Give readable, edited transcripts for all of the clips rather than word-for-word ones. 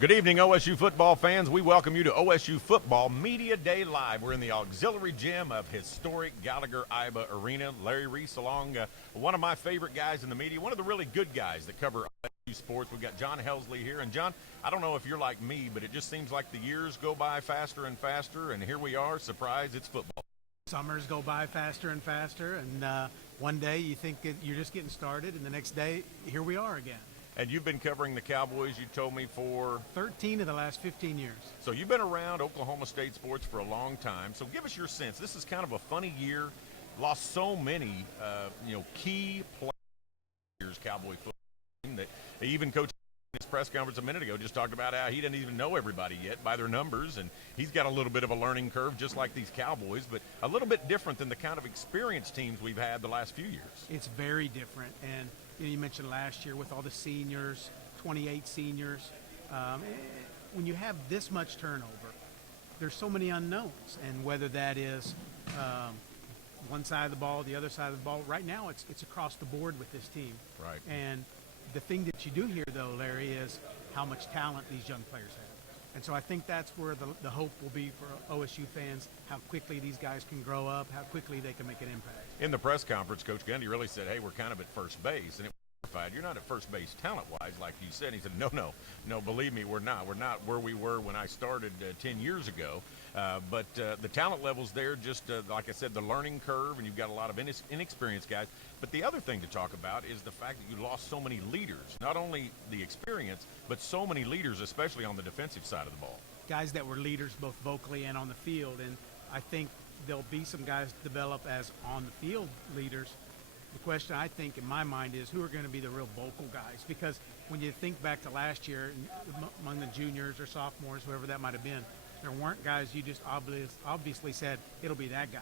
Good evening, OSU football fans. We welcome you to OSU Football Media Day Live. We're in the auxiliary gym of historic Gallagher-Iba Arena. Larry Reece along one of my favorite guys in the media, one of the really good guys that cover OSU sports. We've got John Helsley here. And, John, I don't know if you're like me, but it just seems like the years go by faster and faster, and here we are. Surprise, it's football. Summers go by faster and faster, and one day you think you're just getting started, and the next day, here we are again. And you've been covering the Cowboys, you told me, for 13 of the last 15 years. So you've been around Oklahoma State sports for a long time. So give us your sense. This is kind of a funny year. Lost so many, key players, Cowboy football team, that even Coach in his press conference a minute ago just talked about how he doesn't even know everybody yet by their numbers, and he's got a little bit of a learning curve just like these Cowboys, but a little bit different than the kind of experienced teams we've had the last few years. It's very different, and you mentioned last year with all the seniors, 28 seniors. When you have this much turnover, there's so many unknowns, and whether that is one side of the ball, the other side of the ball. Right now, it's across the board with this team. Right. And the thing that you do hear, though, Larry, is how much talent these young players have. And so I think that's where the hope will be for OSU fans, how quickly these guys can grow up, how quickly they can make an impact. In the press conference, Coach Gundy really said, hey, we're kind of at first base. And it was verified. You're not at first base talent-wise, like you said. He said, no, believe me, we're not. We're not where we were when I started 10 years ago. But the talent level's there, just like I said, the learning curve, and you've got a lot of inexperienced guys. But the other thing to talk about is the fact that you lost so many leaders, not only the experience, but so many leaders, especially on the defensive side of the ball. Guys that were leaders both vocally and on the field, and I think there'll be some guys develop as on-the-field leaders. The question, I think, in my mind is who are going to be the real vocal guys? Because when you think back to last year, among the juniors or sophomores, whoever that might have been, there weren't guys you just obviously said, it'll be that guy.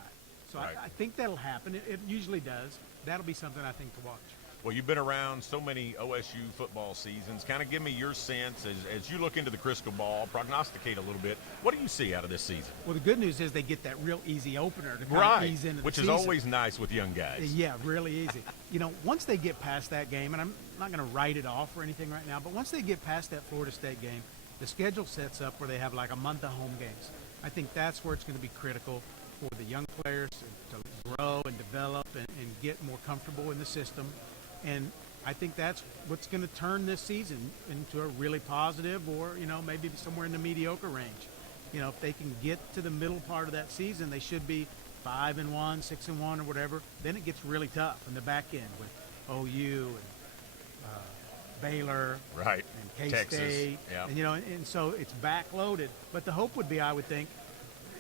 So right. I think that'll happen. It usually does. That'll be something I think to watch. Well, you've been around so many OSU football seasons. Kind of give me your sense as you look into the crystal ball, prognosticate a little bit. What do you see out of this season? Well, the good news is they get that real easy opener to kind of ease into the which season. Is always nice with young guys. Yeah, really easy. Once they get past that game, and I'm not going to write it off or anything right now, but once they get past that Florida State game, the schedule sets up where they have like a month of home games. I think that's where it's going to be critical for the young players to grow and develop and get more comfortable in the system. And I think that's what's going to turn this season into a really positive or, maybe somewhere in the mediocre range. If they can get to the middle part of that season, they should be 5-1, 6-1 or whatever. Then it gets really tough in the back end with OU and Baylor, right, and K-State, yeah. And so it's backloaded. But the hope would be, I would think,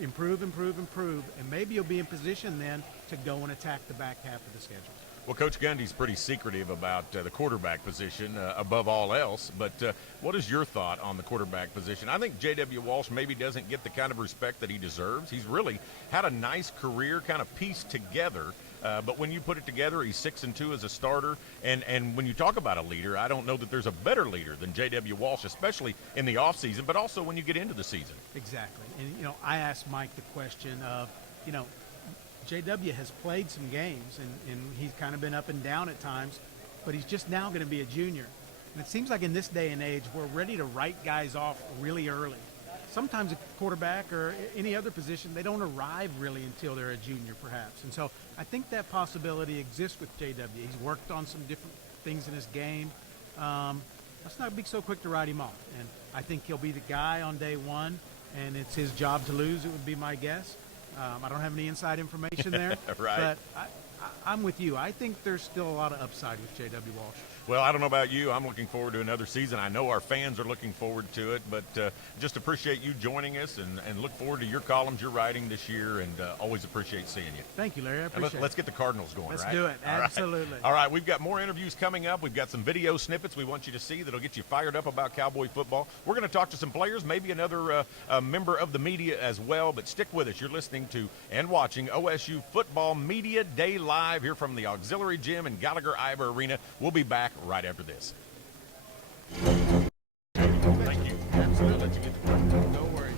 improve, and maybe you'll be in position then to go and attack the back half of the schedule. Well, Coach Gundy's pretty secretive about the quarterback position above all else, but what is your thought on the quarterback position? I think J.W. Walsh maybe doesn't get the kind of respect that he deserves. He's really had a nice career kind of pieced together, but when you put it together, he's 6-2 as a starter, and when you talk about a leader, I don't know that there's a better leader than J.W. Walsh, especially in the offseason, but also when you get into the season. Exactly. And, I asked Mike the question of, J.W. has played some games, and he's kind of been up and down at times, but he's just now going to be a junior. And it seems like in this day and age, we're ready to write guys off really early. Sometimes a quarterback or any other position, they don't arrive really until they're a junior perhaps. And so I think that possibility exists with J.W. He's worked on some different things in his game. Let's not be so quick to write him off. And I think he'll be the guy on day one, and it's his job to lose, it would be my guess. I don't have any inside information there, right. But I'm with you. I think there's still a lot of upside with J.W. Walsh. Well, I don't know about you. I'm looking forward to another season. I know our fans are looking forward to it, but just appreciate you joining us and look forward to your columns you're writing this year, and always appreciate seeing you. Thank you, Larry. I appreciate it. Let's get the Cardinals going, Let's right? do it. Absolutely. All right, we've got more interviews coming up. We've got some video snippets we want you to see that'll get you fired up about Cowboy football. We're going to talk to some players, maybe another member of the media as well, but stick with us. You're listening to and watching OSU Football Media Day Live here from the auxiliary gym in Gallagher-Iba Arena. We'll be back right after this. Thank you. Absolutely. No worries.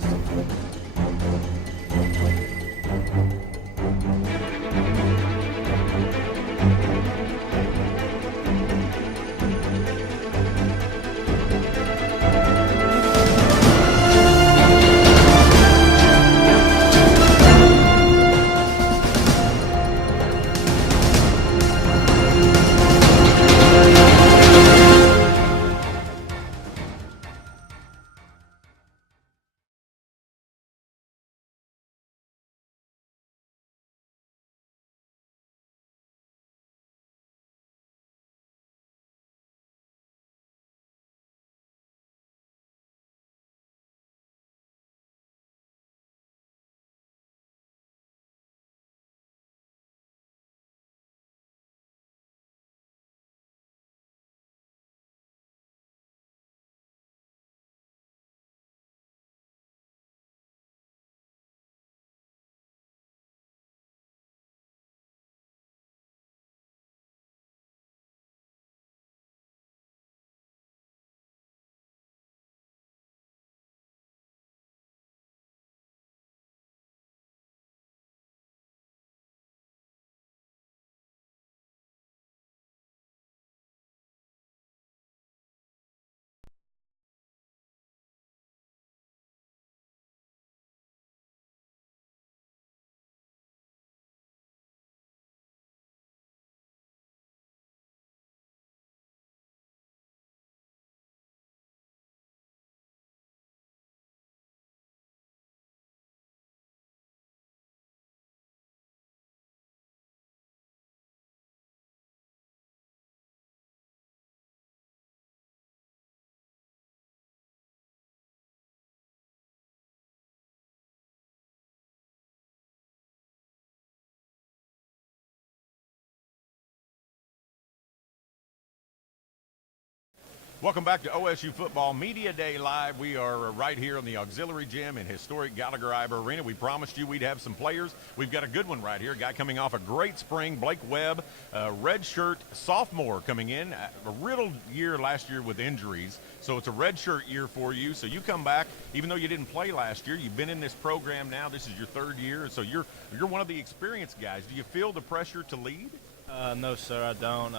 Welcome back to OSU Football Media Day Live. We are right here in the auxiliary gym in historic Gallagher-Iber Arena. We promised you we'd have some players. We've got a good one right here. A guy coming off a great spring, Blake Webb, redshirt sophomore coming in. A riddled year last year with injuries, so it's a redshirt year for you. So you come back, even though you didn't play last year. You've been in this program now. This is your third year, so you're one of the experienced guys. Do you feel the pressure to lead? No, sir, I don't.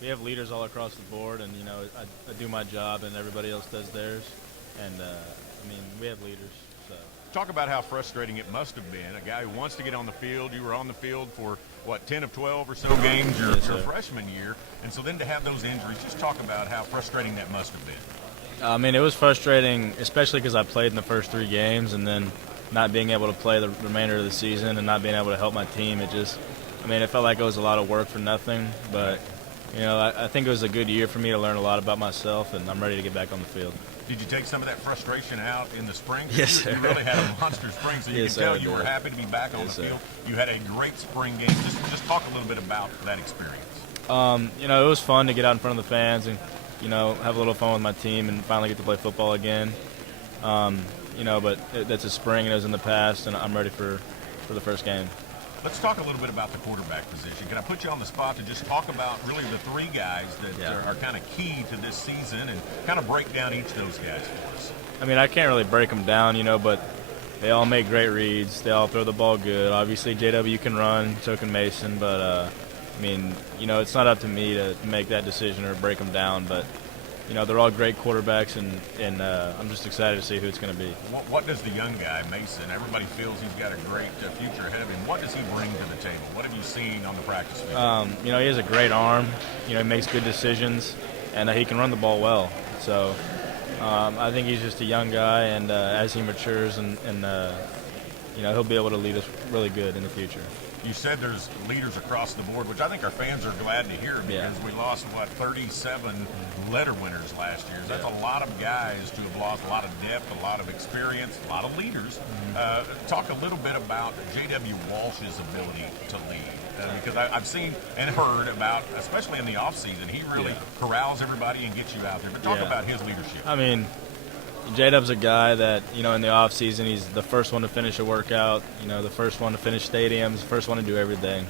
We have leaders all across the board, and I do my job, and everybody else does theirs. And we have leaders. So talk about how frustrating it must have been. A guy who wants to get on the field. You were on the field for 10 of 12 or so games your freshman year, and so then to have those injuries. Just talk about how frustrating that must have been. It was frustrating, especially because I played in the first 3 games, and then not being able to play the remainder of the season and not being able to help my team. It felt like it was a lot of work for nothing, but. I think it was a good year for me to learn a lot about myself, and I'm ready to get back on the field. Did you take some of that frustration out in the spring? Yes, sir. You really had a monster spring, so you Yes, can tell sir, you were happy to be back on the field. You had a great spring game. Just talk a little bit about that experience. It was fun to get out in front of the fans and, have a little fun with my team and finally get to play football again. But that's a spring, and it was in the past, and I'm ready for the first game. Let's talk a little bit about the quarterback position. Can I put you on the spot to just talk about really the 3 guys that are kind of key to this season and kind of break down each of those guys for us? I can't really break them down, but they all make great reads. They all throw the ball good. Obviously, JW can run, so can Mason, but, it's not up to me to make that decision or break them down, but they're all great quarterbacks, and I'm just excited to see who it's going to be. What does the young guy, Mason, everybody feels he's got a great future ahead of him. What does he bring to the table? What have you seen on the practice field? He has a great arm. He makes good decisions, and he can run the ball well. So I think he's just a young guy, and as he matures, and he'll be able to lead us really good in the future. You said there's leaders across the board, which I think our fans are glad to hear because we lost, 37 letter winners last year. That's a lot of guys to have lost, a lot of depth, a lot of experience, a lot of leaders. Talk a little bit about J.W. Walsh's ability to lead because I've seen and heard about, especially in the offseason, he really corrals everybody and gets you out there. But talk about his leadership. J-Dub's a guy that, in the off-season, he's the first one to finish a workout, the first one to finish stadiums, the first one to do everything.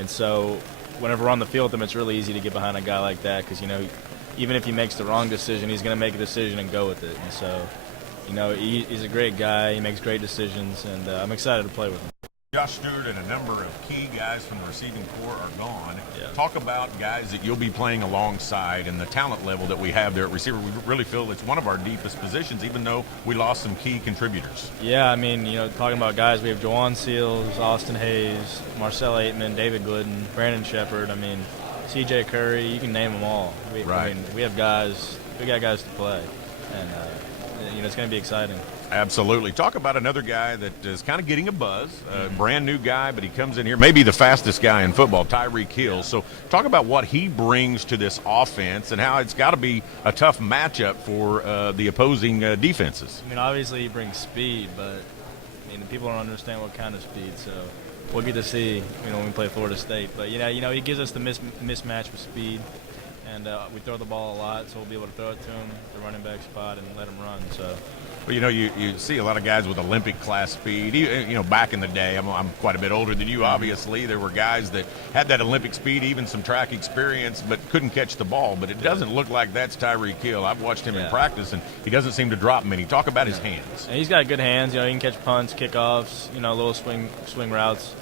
And so whenever we're on the field with him, it's really easy to get behind a guy like that because, even if he makes the wrong decision, he's going to make a decision and go with it. And so, he's a great guy. He makes great decisions, and I'm excited to play with him. Josh Stewart and a number of key guys from the receiving corps are gone. Talk about guys that you'll be playing alongside and the talent level that we have there at receiver. We really feel it's one of our deepest positions, even though we lost some key contributors. Yeah, talking about guys, we have Jawan Seals, Austin Hayes, Marcel Aitman, David Glidden, Brandon Shepard. C.J. Curry. You can name them all. We have guys. We got guys to play, and it's going to be exciting. Absolutely. Talk about another guy that is kind of getting a buzz, brand new guy, but he comes in here, maybe the fastest guy in football, Tyreek Hill. So talk about what he brings to this offense and how it's got to be a tough matchup for the opposing defenses. Obviously he brings speed, but people don't understand what kind of speed. So we'll get to see, when we play Florida State. But he gives us the mismatch with speed. And we throw the ball a lot, so we'll be able to throw it to him, the running back spot, and let him run. So, well, you see a lot of guys with Olympic class speed. Back in the day, I'm quite a bit older than you. Obviously, there were guys that had that Olympic speed, even some track experience, but couldn't catch the ball. But it doesn't look like that's Tyreek Hill. I've watched him in practice, and he doesn't seem to drop many. Talk about his hands. And he's got good hands. He can catch punts, kickoffs, little swing routes.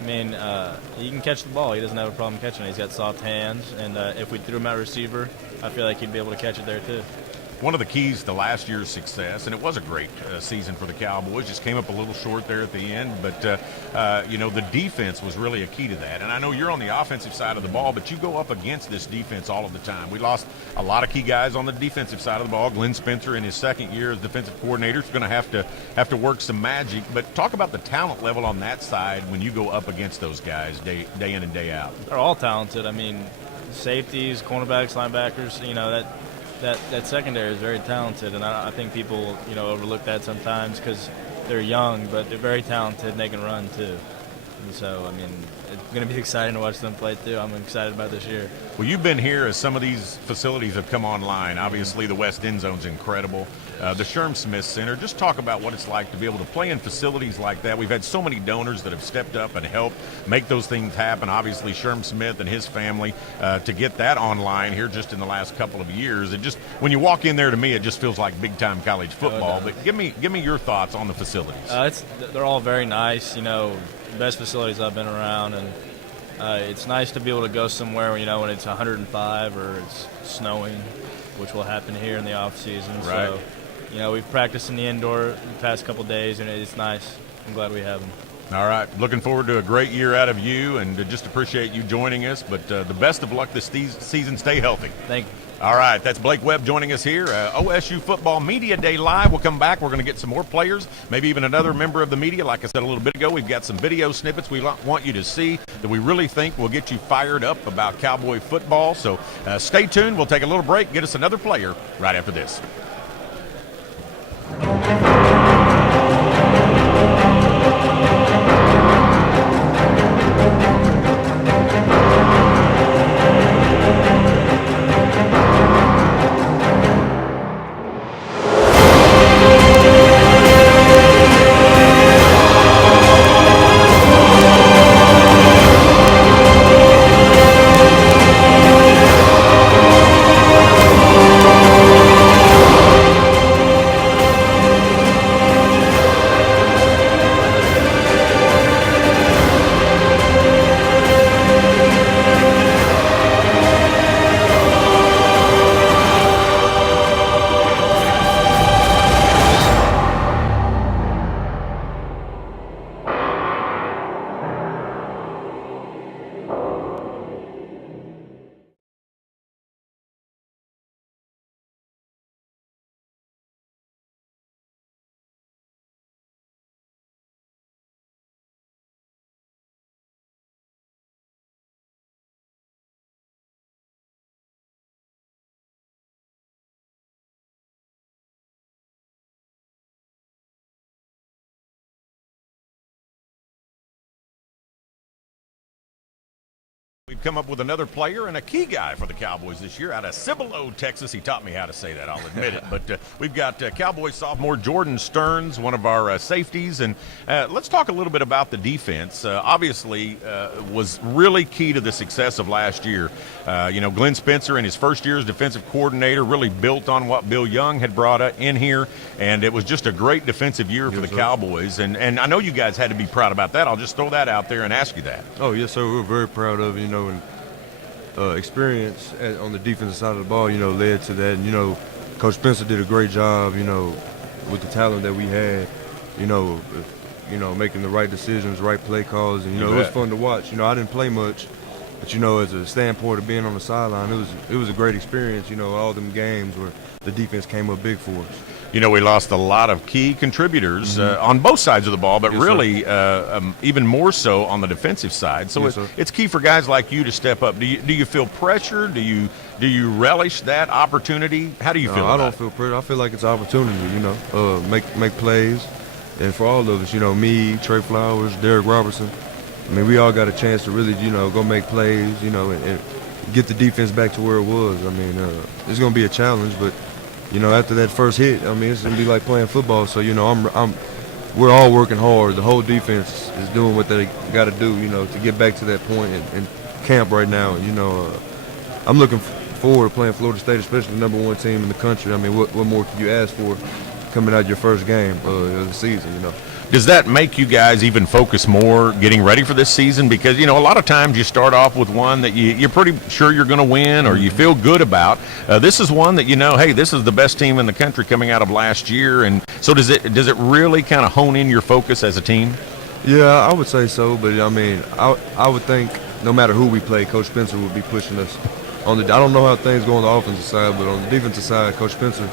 He can catch the ball. He doesn't have a problem catching it. He's got soft hands, and if we threw him at receiver, I feel like he'd be able to catch it there too. One of the keys to last year's success, and it was a great season for the Cowboys, just came up a little short there at the end, but, the defense was really a key to that. And I know you're on the offensive side of the ball, but you go up against this defense all of the time. We lost a lot of key guys on the defensive side of the ball. Glenn Spencer, in his second year as defensive coordinator, is going to have to work some magic. But talk about the talent level on that side when you go up against those guys day in and day out. They're all talented. Safeties, cornerbacks, linebackers, that secondary is very talented, and I think people, overlook that sometimes because they're young, but they're very talented and they can run too. And so, I mean, it's going to be exciting to watch them play too. I'm excited about this year. Well, you've been here as some of these facilities have come online. Obviously, the West End Zone's incredible. The Sherm Smith Center. Just talk about what it's like to be able to play in facilities like that. We've had so many donors that have stepped up and helped make those things happen. Obviously, Sherm Smith and his family to get that online here just in the last couple of years. It just, when you walk in there, to me, it just feels like big-time college football. No. But give me your thoughts on the facilities. They're all very nice. You know, best facilities I've been around, and it's nice to be able to go somewhere, you know, when it's 105 or it's snowing, which will happen here in the off season. Right. So, you know, we've practiced in the indoor the past couple days, and it's nice. I'm glad we have them. All right. Looking forward to a great year out of you, and just appreciate you joining us. But the best of luck this season. Stay healthy. Thank you. All right, that's Blake Webb joining us here. OSU Football Media Day Live. We'll come back. We're going to get some more players, maybe even another member of the media. Like I said a little bit ago, we've got some video snippets we want you to see that we really think will get you fired up about Cowboy football. So stay tuned. We'll take a little break, get us another player right after this. We've come up with another player and a key guy for the Cowboys this year out of Cibolo, Texas. He taught me how to say that, I'll admit it. But we've got Cowboy sophomore Jordan Stearns, one of our safeties. And let's talk a little bit about the defense. Obviously, was really key to the success of last year. You know, Glenn Spencer in his first year as defensive coordinator really built on what Bill Young had brought in here. And it was just a great defensive year for the Cowboys. And I know you guys had to be proud about that. I'll just throw that out there and ask you that. Oh, yes, sir. We're very proud of, you know, and experience on the defensive side of the ball, you know, led to that. And, you know, Coach Spencer did a great job, you know, with the talent that we had, you know, making the right decisions, right play calls. And, you know, it was fun to watch. You know, I didn't play much, but, you know, as a standpoint of being on the sideline, it was a great experience, you know, all them games where the defense came up big for us. You know, we lost a lot of key contributors on both sides of the ball, but Yes, really even more so on the defensive side. So Yes, it's key for guys like you to step up. Do you feel pressure? Do you relish that opportunity? How do you feel I about don't feel pressure. I feel like it's an opportunity, you know, make plays. And for all of us, you know, me, Trey Flowers, Derek Robertson, I mean, we all got a chance to really, you know, go make plays, you know, and get the defense back to where it was. I mean, it's going to be a challenge, but you know, after that first hit, I mean, it's gonna be like playing football. So, you know, we're all working hard. The whole defense is doing what they got to do, you know, to get back to that point in camp right now. You know, I'm looking forward to playing Florida State, especially the #1 team in the country. I mean, what more could you ask for coming out your first game of the season? You know. Does that make you guys even focus more getting ready for this season? Because, you know, a lot of times you start off with one that you're pretty sure you're going to win or you feel good about. This is one that, you know, hey, this is the best team in the country coming out of last year. And so does it really kind of hone in your focus as a team? Yeah, I would say so. But, I mean, I would think no matter who we play, Coach Spencer would be pushing us. I don't know how things go on the offensive side, but on the defensive side, Coach Spencer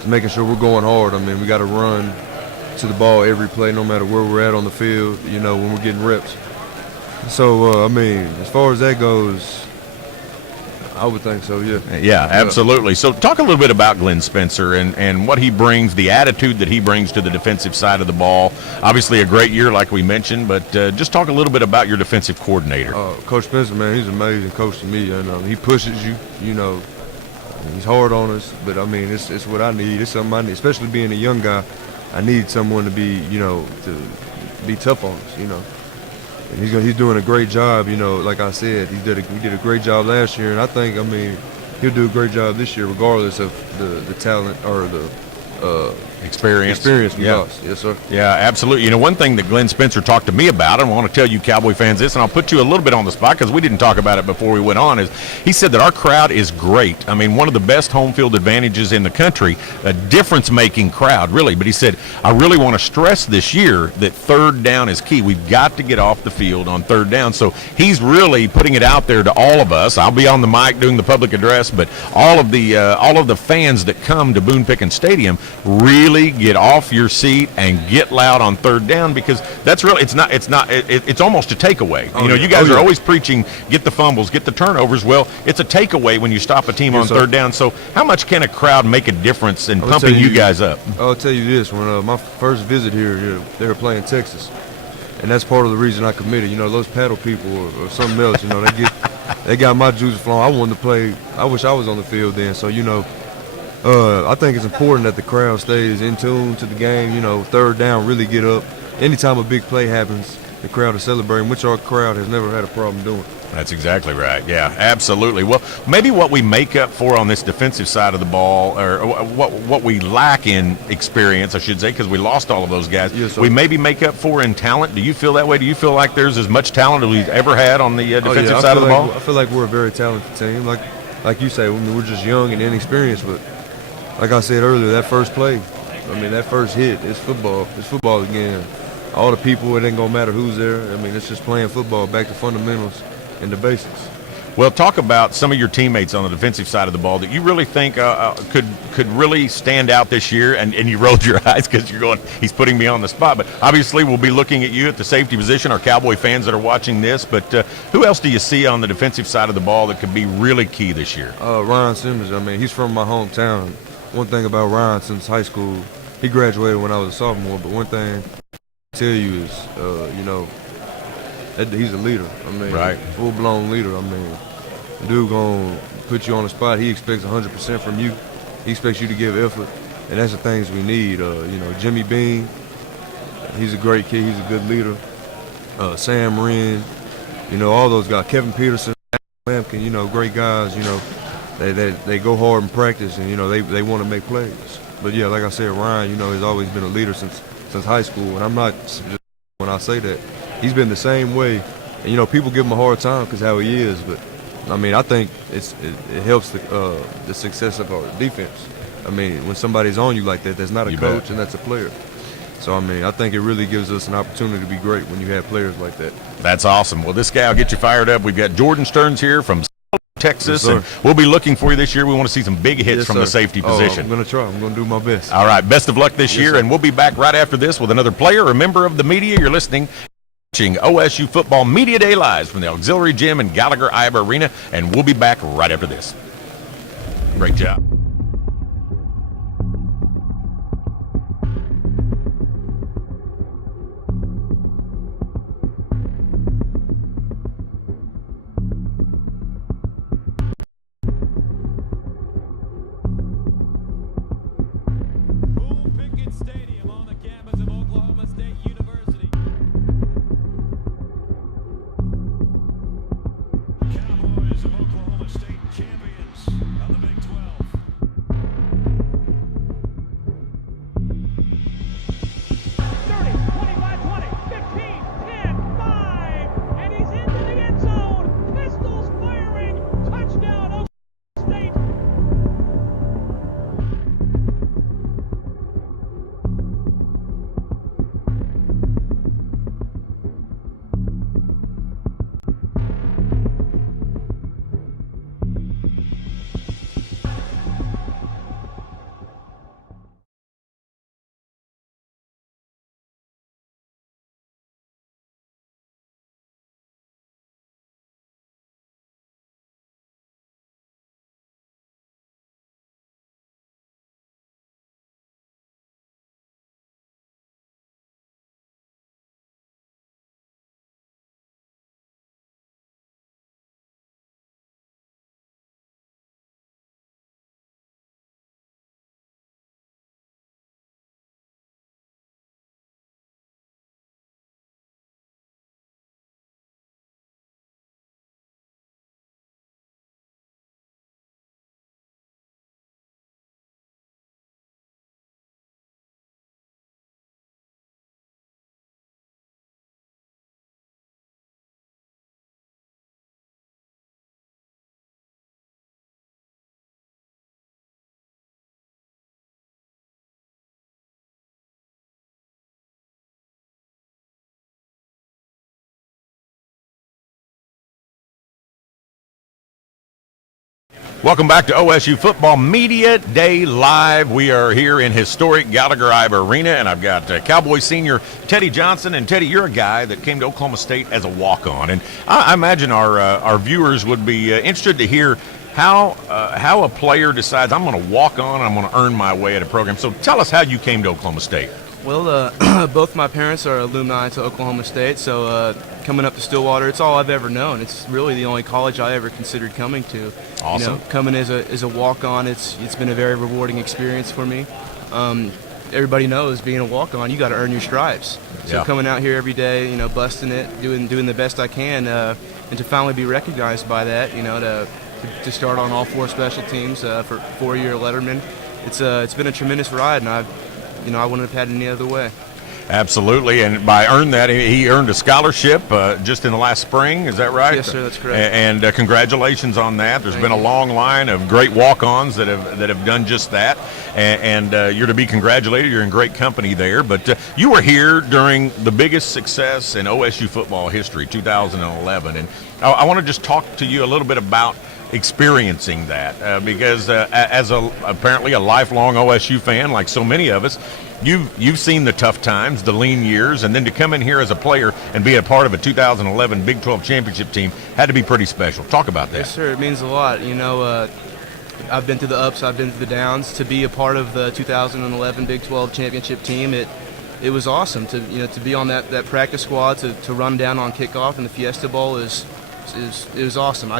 is making sure we're going hard. I mean, we got to run to the ball every play, no matter where we're at on the field, you know, when we're getting reps. So, I mean, as far as that goes, I would think so, yeah. Yeah, absolutely. So talk a little bit about Glenn Spencer and what he brings, the attitude that he brings to the defensive side of the ball. Obviously a great year like we mentioned, but just talk a little bit about your defensive coordinator. Coach Spencer, man, he's an amazing coach to me, and he pushes you, you know. He's hard on us, but, I mean, it's what I need. It's something I need, especially being a young guy. I need someone to be, you know, to be tough on us, you know. And he's doing a great job, you know. Like I said, he did a great job last year, and I think, I mean, he'll do a great job this year, regardless of the talent or the experience we lost. Yes, sir. Yeah, absolutely. You know, one thing that Glenn Spencer talked to me about, and I want to tell you Cowboy fans this, and I'll put you a little bit on the spot because we didn't talk about it before we went on, is he said that our crowd is great. I mean, one of the best home field advantages in the country, a difference-making crowd, really. But he said, I really want to stress this year that third down is key. We've got to get off the field on third down. So he's really putting it out there to all of us. I'll be on the mic doing the public address, but all of the fans that come to Boone Pickens Stadium really get off your seat and get loud on third down, because that's really it's almost a takeaway. You know, you guys are always preaching get the fumbles, get the turnovers. Well, it's a takeaway when you stop a team on third down. So how much can a crowd make a difference in pumping you guys up? I'll tell you this, when my first visit here, they were playing Texas, and that's part of the reason I committed. You know, those paddle people or something else, you know, they got my juices flowing. I wanted to play. I wish I was on the field then. So, you know, I think it's important that the crowd stays in tune to the game. You know, third down, really get up. Anytime a big play happens, the crowd is celebrating, which our crowd has never had a problem doing. That's exactly right. Yeah, absolutely. Well, maybe what we make up for on this defensive side of the ball, or what we lack in experience, I should say, because we lost all of those guys, we maybe make up for in talent. Do you feel that way? Do you feel like there's as much talent as we've ever had on the defensive side of the ball? I feel like we're a very talented team. Like you say, we're just young and inexperienced, but like I said earlier, that first play, I mean, that first hit, it's football. It's football again. All the people, it ain't going to matter who's there. I mean, it's just playing football, back to fundamentals and the basics. Well, talk about some of your teammates on the defensive side of the ball that you really think could really stand out this year, and you rolled your eyes because you're going, he's putting me on the spot. But obviously we'll be looking at you at the safety position, our Cowboy fans that are watching this. But who else do you see on the defensive side of the ball that could be really key this year? Ryan Simmons. I mean, he's from my hometown. One thing about Ryan, since high school, he graduated when I was a sophomore, but one thing I tell you is, you know, he's a leader. I mean, right. Full-blown leader. I mean, the dude gonna put you on the spot. He expects 100% from you. He expects you to give effort, and that's the things we need. You know, Jimmy Bean, he's a great kid. He's a good leader. Sam Wren, you know, all those guys. Kevin Peterson, Lampkin, you know, great guys. You know, they go hard in practice, and you know they want to make plays. But yeah, like I said, Ryan, you know, has always been a leader since high school, and I'm not just when I say that. He's been the same way, and you know people give him a hard time because how he is. But I mean, I think it helps the success of our defense. I mean, when somebody's on you like that, that's not a coach and that's a player. So I mean, I think it really gives us an opportunity to be great when you have players like that. That's awesome. Well, this guy will get you fired up. We've got Jordan Stearns here from Texas, yes, and we'll be looking for you this year. We want to see some big hits from the safety position. I'm going to try. I'm going to do my best. All right. Best of luck this year, sir. And we'll be back right after this with another player or member of the media. You're listening, watching OSU Football Media Day Live from the Auxiliary Gym in Gallagher-Iba Arena, and we'll be back right after this. Great job. Cowboys of Oklahoma State, champions of the Big 12. Welcome back to OSU Football Media Day Live. We are here in historic Gallagher-Iba Arena, and I've got Cowboy senior Teddy Johnson. And Teddy, you're a guy that came to Oklahoma State as a walk-on, and I imagine our viewers would be interested to hear how a player decides, I'm going to walk on, I'm going to earn my way at a program. So tell us how you came to Oklahoma State. Well, both my parents are alumni to Oklahoma State, so coming up to Stillwater, it's all I've ever known. It's really the only college I ever considered coming to. Awesome. You know, coming as a walk-on, it's been a very rewarding experience for me. Everybody knows being a walk-on, you got to earn your stripes. So coming out here every day, you know, busting it, doing the best I can, and to finally be recognized by that, you know, to start on all 4 special teams for 4-year Letterman, it's been a tremendous ride, and I wouldn't have had it any other way. Absolutely, and by earn that, he earned a scholarship just in the last spring. Is that right? Yes, sir, that's correct. And congratulations on that. There's been a long line of great walk-ons that have done just that, and you're to be congratulated. You're in great company there. But you were here during the biggest success in OSU football history, 2011, and I want to just talk to you a little bit about experiencing that because as apparently a lifelong OSU fan, like so many of us, you've seen the tough times, the lean years, and then to come in here as a player and be a part of a 2011 Big 12 championship team had to be pretty special. Talk about that. Yes, sir. It means a lot. You know, I've been through the ups, I've been through the downs. To be a part of the 2011 Big 12 championship team, it was awesome. To be on that practice squad, to run down on kickoff in the Fiesta Bowl it was awesome.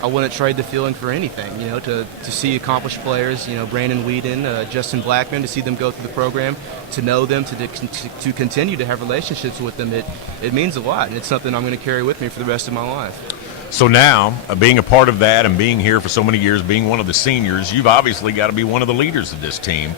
I wouldn't trade the feeling for anything, you know, to see accomplished players, you know, Brandon Whedon, Justin Blackman, to see them go through the program, to know them, to continue to have relationships with them, it means a lot, and it's something I'm going to carry with me for the rest of my life. So now, being a part of that and being here for so many years, being one of the seniors, you've obviously got to be one of the leaders of this team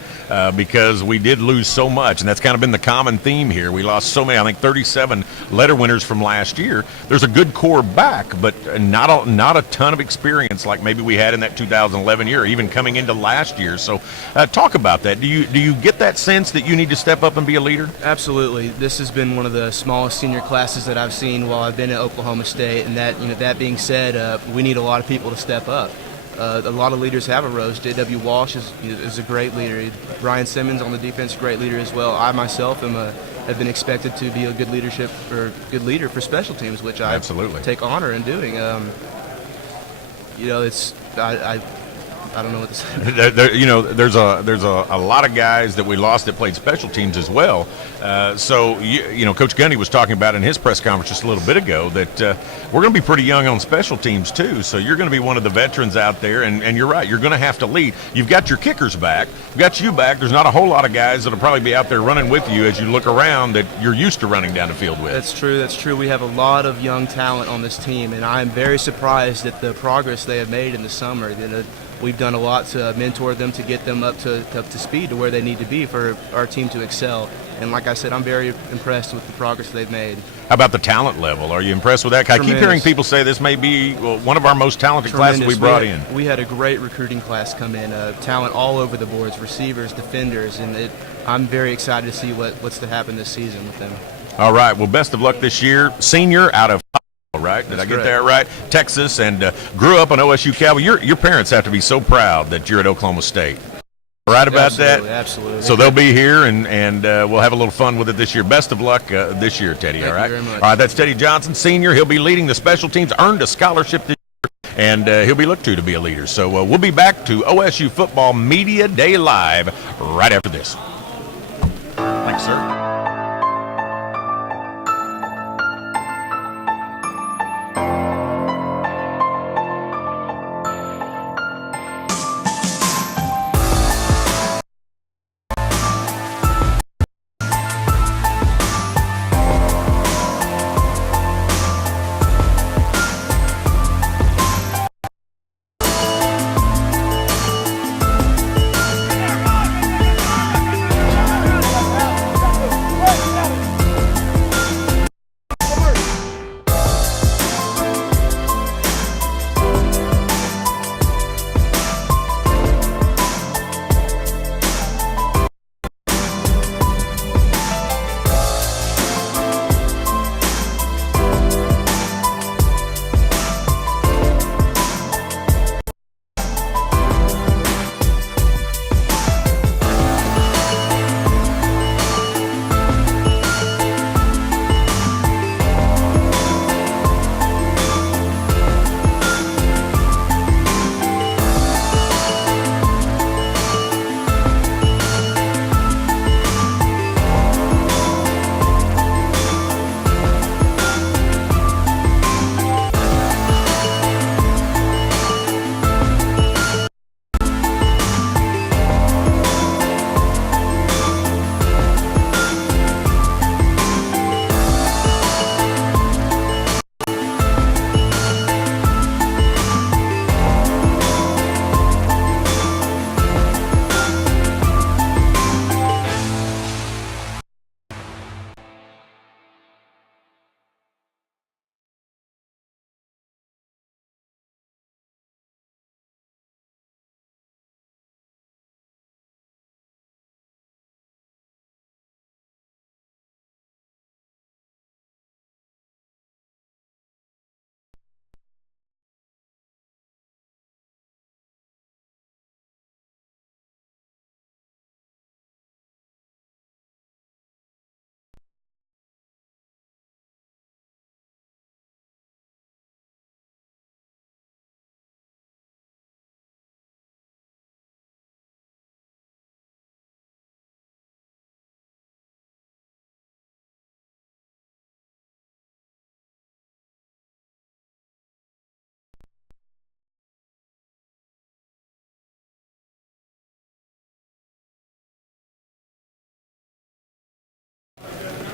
because we did lose so much, and that's kind of been the common theme here. We lost so many, I think 37 letter winners from last year. There's a good core back, but not a ton of experience like maybe we had in that 2011 year, even coming into last year. So talk about that. Do you get that sense that you need to step up and be a leader? Absolutely. This has been one of the smallest senior classes that I've seen while I've been at Oklahoma State, and that being said, we need a lot of people to step up. A lot of leaders have arose. J.W. Walsh is a great leader. Brian Simmons on the defense, great leader as well. I myself have been expected to be a good leader for special teams, which I absolutely take honor in doing. I don't know what to say. There's a lot of guys that we lost that played special teams as well. So Coach Gundy was talking about in his press conference just a little bit ago that we're going to be pretty young on special teams too. So you're going to be one of the veterans out there, and you're right. You're going to have to lead. You've got your kickers back. You've got you back. There's not a whole lot of guys that'll probably be out there running with you as you look around that you're used to running down the field with. That's true. We have a lot of young talent on this team, and I'm very surprised at the progress they have made in the summer. We've done a lot to mentor them, to get them up to speed to where they need to be for our team to excel. And like I said, I'm very impressed with the progress they've made. How about the talent level? Are you impressed with that? I keep hearing people say this may be one of our most talented classes we brought in. We had a great recruiting class come in, talent all over the boards, receivers, defenders, and I'm very excited to see what's to happen this season with them. All right, well, best of luck this year. Senior out of right? Did I get that right? Texas, and grew up on OSU Cowboy. Your parents have to be so proud that you're at Oklahoma State. Right about that? Absolutely. So they'll be here, and we'll have a little fun with it this year. Best of luck this year, Teddy, all right? Thank you very much. All right, that's Teddy Johnson, senior. He'll be leading the special teams, earned a scholarship this year, and he'll be looked to be a leader. So we'll be back to OSU Football Media Day Live right after this. Thanks, sir.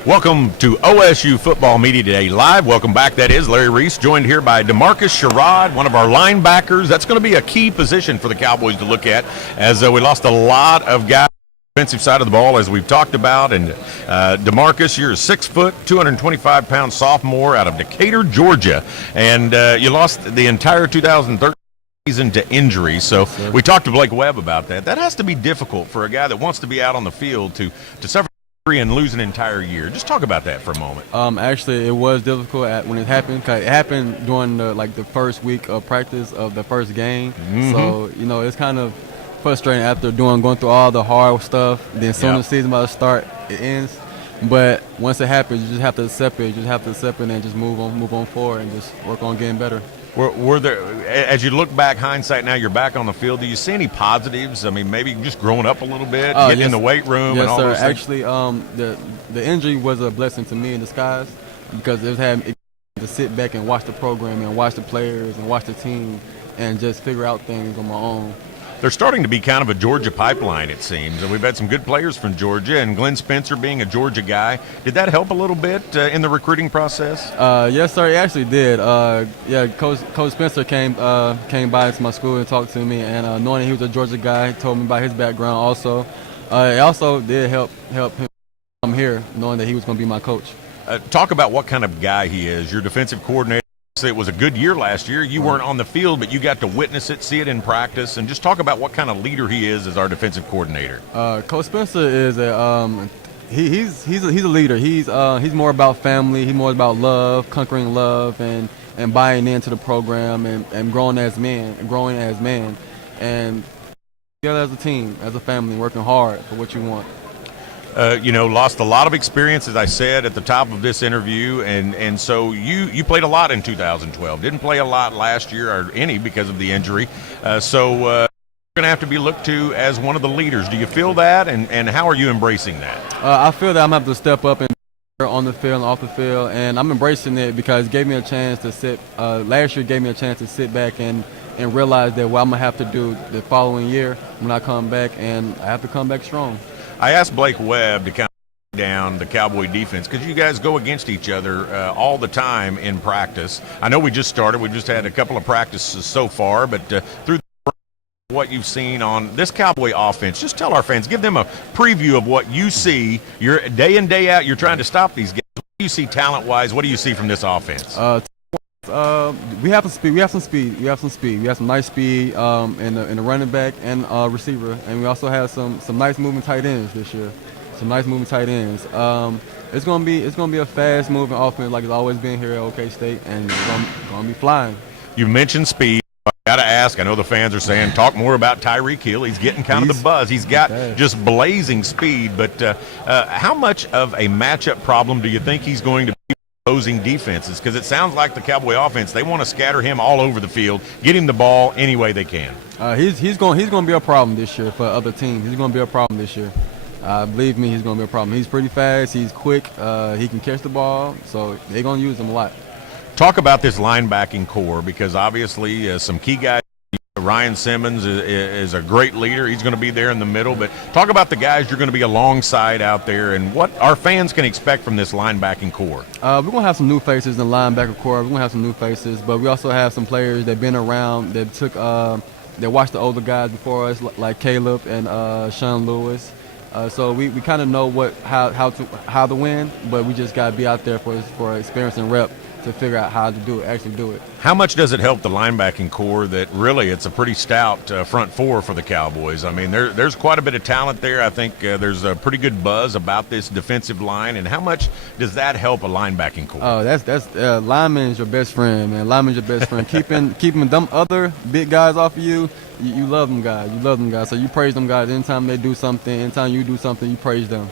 Welcome to OSU Football Media Day Live. Welcome back. That is Larry Reece, joined here by DeMarcus Sherrod, one of our linebackers. That's going to be a key position for the Cowboys to look at, as we lost a lot of guys on the defensive side of the ball, as we've talked about. And DeMarcus, you're a 6 foot, 225-pound sophomore out of Decatur, Georgia, and you lost the entire 2013 season to injury. So we talked to Blake Webb about that. That has to be difficult for a guy that wants to be out on the field to suffer and lose an entire year. Just talk about that for a moment. Actually, it was difficult when it happened. 'Cause it happened during the first week of practice of the first game. So it's kind of frustrating after going through all the hard stuff. Then soon as the season about to start, it ends. But once it happens, you just have to accept it. You just have to accept it and just move on forward and just work on getting better. Were there, as you look back, hindsight now, you're back on the field, do you see any positives? I mean, maybe just growing up a little bit, getting in the weight room and all those things? Actually, the injury was a blessing to me in disguise, because it had to sit back and watch the program and watch the players and watch the team and just figure out things on my own. They're starting to be kind of a Georgia pipeline, it seems. And we've had some good players from Georgia, and Glenn Spencer being a Georgia guy. Did that help a little bit in the recruiting process? Yes, sir, it actually did. Coach Spencer came by to my school and talked to me, and knowing he was a Georgia guy, he told me about his background also. It also did help him come here, knowing that he was going to be my coach. Talk about what kind of guy he is. Your defensive coordinator. It was a good year last year. You weren't on the field, but you got to witness it, see it in practice, and just talk about what kind of leader he is as our defensive coordinator. Coach Spencer is he's a leader. He's more about family. He's more about love, conquering love, and buying into the program and growing as men, and together as a team, as a family, working hard for what you want. Lost a lot of experience, as I said at the top of this interview, and so you played a lot in 2012. Didn't play a lot last year or any because of the injury. So you're going to have to be looked to as one of the leaders. Do you feel that, and how are you embracing that? I feel that I'm going to have to step up and on the field and off the field, and I'm embracing it because it gave me a chance to sit. Last year gave me a chance to sit back and realize that what I'm going to have to do the following year when I come back, and I have to come back strong. I asked Blake Webb to kind of down the Cowboy defense, because you guys go against each other all the time in practice. I know we just started. We just had a couple of practices so far, but through what you've seen on this Cowboy offense, just tell our fans, give them a preview of what you see. You're day in, day out, you're trying to stop these guys. What do you see talent-wise? What do you see from this offense? We have some speed. We have some nice speed in the running back and receiver, and we also have some nice moving tight ends this year. It's gonna be a fast moving offense like it's always been here at OK State, and it's gonna be flying. You mentioned speed. I got to ask, I know the fans are saying, talk more about Tyreek Hill. He's getting kind of the buzz. He's got just blazing speed, but how much of a matchup problem do you think he's going to be opposing defenses? Because it sounds like the Cowboy offense, they want to scatter him all over the field, get him the ball any way they can. He's going to be a problem this year for other teams. He's going to be a problem this year. Believe me, he's going to be a problem. He's pretty fast. He's quick. He can catch the ball, so they're going to use him a lot. Talk about this linebacking core, because obviously some key guys. Ryan Simmons is a great leader. He's going to be there in the middle. But talk about the guys you're going to be alongside out there and what our fans can expect from this linebacking core. We're going to have some new faces in the linebacker core. We're going to have some new faces, but we also have some players that have been around, that watched the older guys before us, like Caleb and Sean Lewis. So we kind of know how to win, but we just got to be out there for experience and rep to figure out how to actually do it. How much does it help the linebacking core that really it's a pretty stout front four for the Cowboys? I mean, there's quite a bit of talent there. I think there's a pretty good buzz about this defensive line, and how much does that help a linebacking core? Oh, that's lineman is your best friend, man. Lineman is your best friend. keeping them other big guys off of you. You love them guys. So you praise them guys anytime they do something. Anytime you do something, you praise them.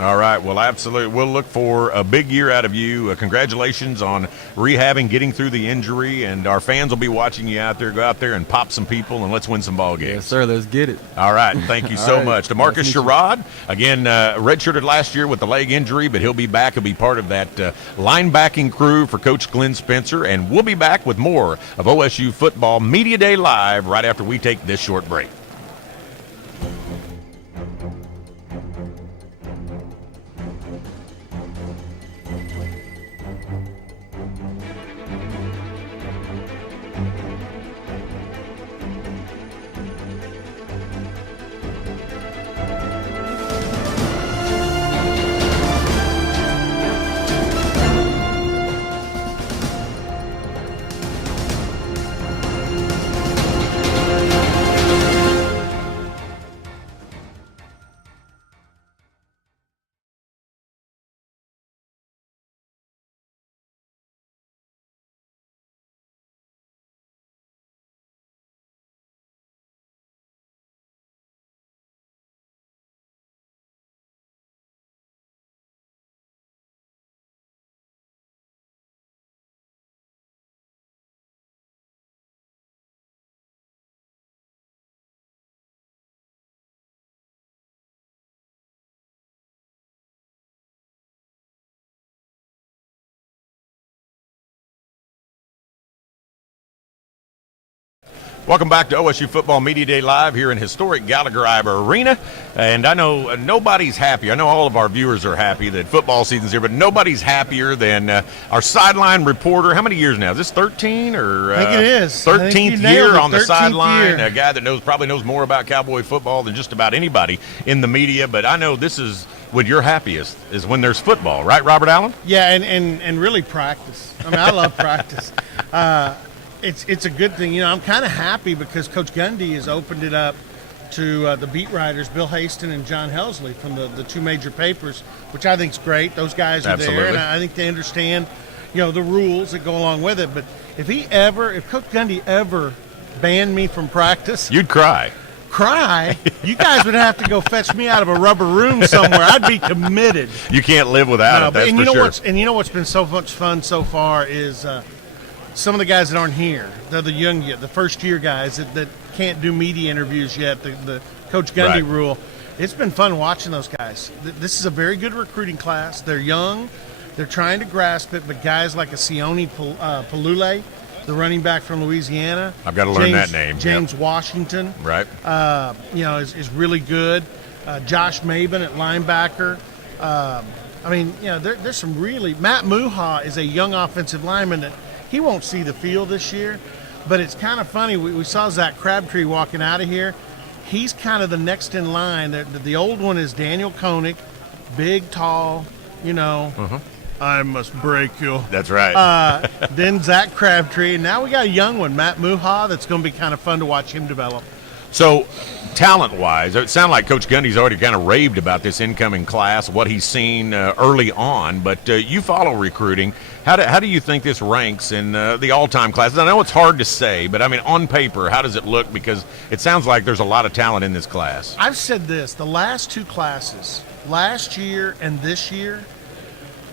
All right. Well, absolutely. We'll look for a big year out of you. Congratulations on rehabbing, getting through the injury, and our fans will be watching you out there. Go out there and pop some people, and let's win some ball games. Yes, sir. Let's get it. All right. Thank you so much. DeMarcus Sherrod, again, redshirted last year with the leg injury, but he'll be back. He'll be part of that linebacking crew for Coach Glenn Spencer, and we'll be back with more of OSU Football Media Day Live right after we take this short break. Welcome back to OSU Football Media Day Live here in historic Gallagher-Iber Arena. And I know nobody's happy. I know all of our viewers are happy that football season's here, but nobody's happier than our sideline reporter. How many years now? Is this 13 or? I think it is. 13th year on the 13th sideline. year. A guy that probably knows more about Cowboy football than just about anybody in the media. But I know this is when you're happiest is when there's football, right, Robert Allen? Yeah, and really practice. I mean, I love practice. It's a good thing. I'm kind of happy because Coach Gundy has opened it up to the beat writers, Bill Haston and John Helsley from the two major papers, which I think is great. Those guys are there, and I think they understand, the rules that go along with it. But if Coach Gundy ever banned me from practice, you'd cry. You guys would have to go fetch me out of a rubber room somewhere. I'd be committed. You can't live without it, that's for sure. And you know what's been so much fun so far is some of the guys that aren't here, they're the first-year guys that can't do media interviews yet, the Coach Gundy rule. It's been fun watching those guys. This is a very good recruiting class. They're young. They're trying to grasp it, but guys like a Sione Palule, the running back from Louisiana. I've got to learn that name. James Washington. Right. Is really good. Josh Maben at linebacker. There's some really – Matt Muha is a young offensive lineman that he won't see the field this year, but it's kind of funny. We saw Zach Crabtree walking out of here. He's kind of the next in line. The old one is Daniel Koenig, big, tall, I must break you. That's right. Then Zach Crabtree, and now we got a young one, Matt Muha, that's going to be kind of fun to watch him develop. So, talent-wise, it sounds like Coach Gundy's already kind of raved about this incoming class, what he's seen early on. But you follow recruiting. How do you think this ranks in the all-time classes? I know it's hard to say, but, on paper, how does it look? Because it sounds like there's a lot of talent in this class. I've said this. The last two classes, last year and this year,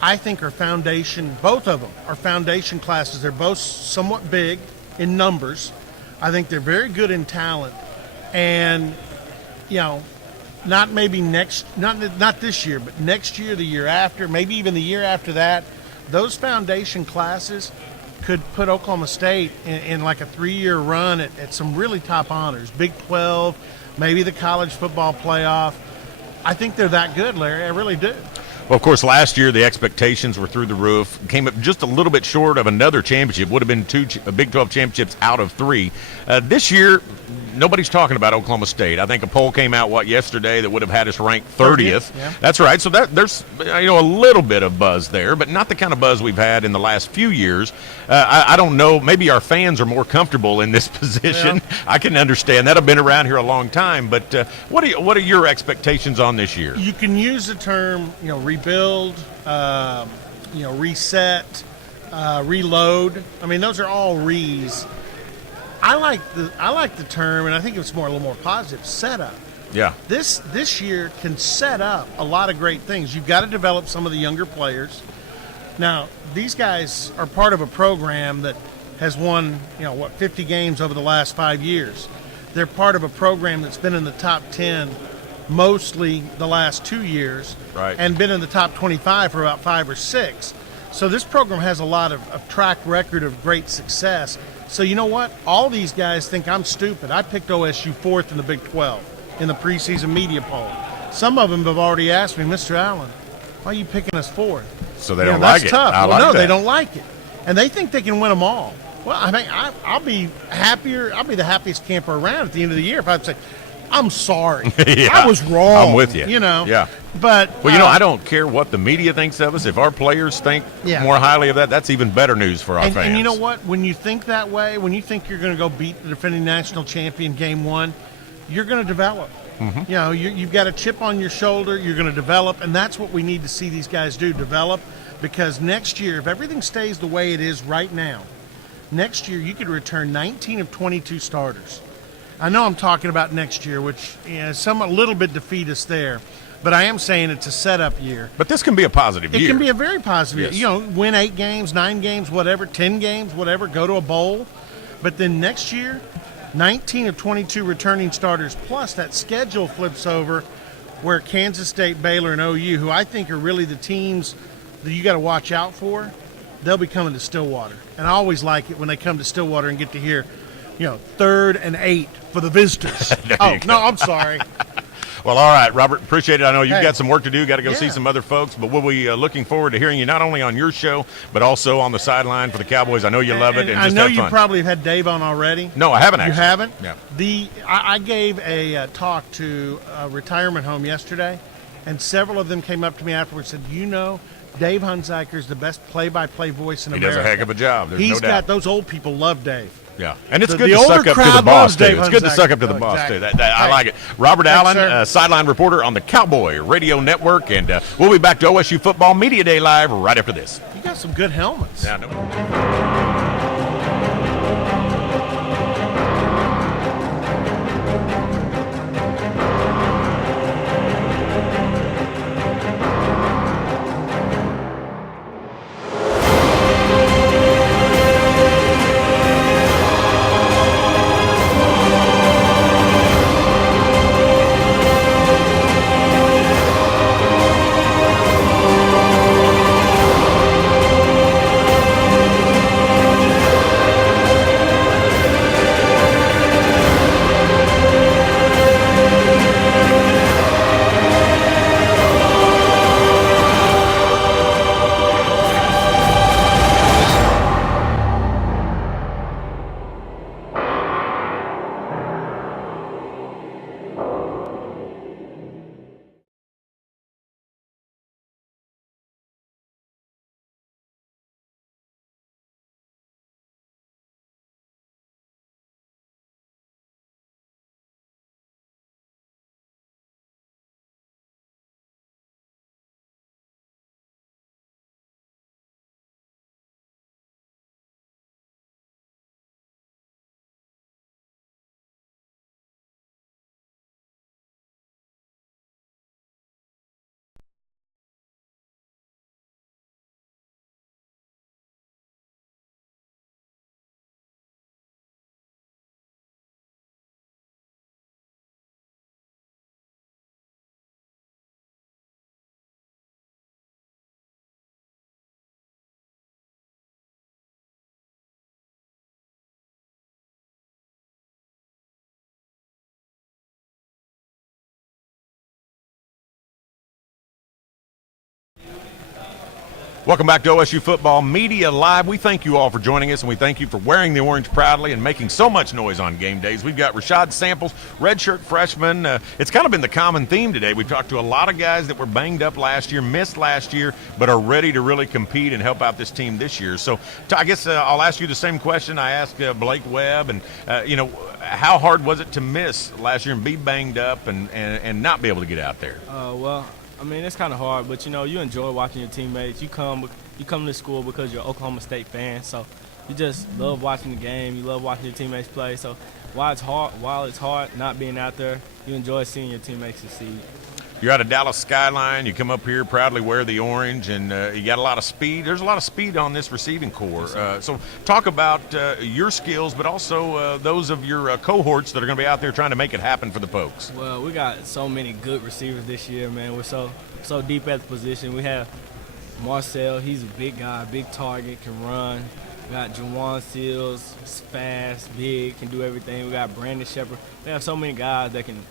I think both of them are foundation classes. They're both somewhat big in numbers. I think they're very good in talent. And, not this year, but next year, the year after, maybe even the year after that, those foundation classes could put Oklahoma State in like a 3-year run at some really top honors, Big 12, maybe the college football playoff. I think they're that good, Larry. I really do. Well, of course, last year the expectations were through the roof. Came up just a little bit short of another championship. Would have been 2 Big 12 championships out of 3. This year, nobody's talking about Oklahoma State. I think a poll came out yesterday that would have had us ranked 30th. Yeah. That's right. So there's a little bit of buzz there, but not the kind of buzz we've had in the last few years. I don't know. Maybe our fans are more comfortable in this position. Yeah. I can understand that. I've been around here a long time, but what are your expectations on this year? You can use the term rebuild, reset, reload. Those are all re's. I like the term, and I think it's a little more positive. Setup. Yeah. This year can set up a lot of great things. You've got to develop some of the younger players. Now, these guys are part of a program that has won 50 games over the last 5 years. They're part of a program that's been in the top 10 mostly the last 2 years, right, and been in the top 25 for about 5 or 6. So this program has a lot of track record of great success. So you know what? All these guys think I'm stupid. I picked OSU 4th in the Big 12 in the preseason media poll. Some of them have already asked me, Mr. Allen, why are you picking us 4th? So they don't like it. That's tough. No, they don't like it. And they think they can win them all. Well, I'll be happier. I'll be the happiest camper around at the end of the year if I'd say, I'm sorry. Yeah, I was wrong. I'm with you. Yeah. But I don't care what the media thinks of us. If our players think more highly of that, that's even bebetter news for our fans. And you know what? When you think that way, when you think you're going to go beat the defending national champion game 1, you're going to develop. Mm-hmm. You've got a chip on your shoulder. You're going to develop, and that's what we need to see these guys do, develop. Because next year, if everything stays the way it is right now, next year you could return 19 of 22 starters. I know I'm talking about next year, which some a little bit defeatist there, but I am saying it's a setup year. But this can be a positive year. It can be a very positive yes. year. Win 8 games, 9 games, whatever, 10 games, whatever, go to a bowl. But then next year, 19 of 22 returning starters, plus that schedule flips over where Kansas State, Baylor, and OU, who I think are really the teams that you got to watch out for, they'll be coming to Stillwater. And I always like it when they come to Stillwater and get to hear 3rd and 8 for the visitors. Oh, no, I'm sorry. Well, all right, Robert, appreciate it. I know you've Hey. got some work to do. Got to go see Yeah. some other folks, but we'll be looking forward to hearing you not only on your show, but also on the sideline for the Cowboys. I know you love it, and I just know have you fun. probably have had Dave on already. No, I haven't actually. You haven't? Yeah. I gave a talk to a retirement home yesterday, and several of them came up to me afterwards and said, Dave Hunziker is the best play-by-play voice in He America. does a heck of a job. There's He's no doubt. got those old people love Dave. Yeah, and it's The- good the to older suck up to the crowd boss loves too. Dave It's good to Hunziker. suck up to the Oh, boss exactly. too. I Hey. like it. Robert Thanks, Allen, sir. sideline reporter on the Cowboy Radio Network, and we'll be back to OSU Football Media Day live right after this. You got some good helmets. Yeah, no. Welcome back to OSU Football Media Live. We thank you all for joining us, and we thank you for wearing the orange proudly and making so much noise on game days. We've got Rashad Samples, redshirt freshman. It's kind of been the common theme today. We've talked to a lot of guys that were banged up last year, missed last year, but are ready to really compete and help out this team this year. So I guess I'll ask you the same question I asked Blake Webb. And, how hard was it to miss last year and be banged up and not be able to get out there? Well, I mean, it's kind of hard, but, you enjoy watching your teammates. You come to school because you're an Oklahoma State fan, so you just love watching the game. You love watching your teammates play. So while it's hard not being out there, you enjoy seeing your teammates succeed. You're out of Dallas Skyline. You come up here, proudly wear the orange, and you got a lot of speed. There's a lot of speed on this receiving core. So talk about your skills, but also those of your cohorts that are going to be out there trying to make it happen for the Pokes. Well, we got so many good receivers this year, man. We're so deep at the position. We have Marcel. He's a big guy, big target, can run. We got Juwan Seals, he's fast, big, can do everything. We got Brandon Shepard. We have so many guys that can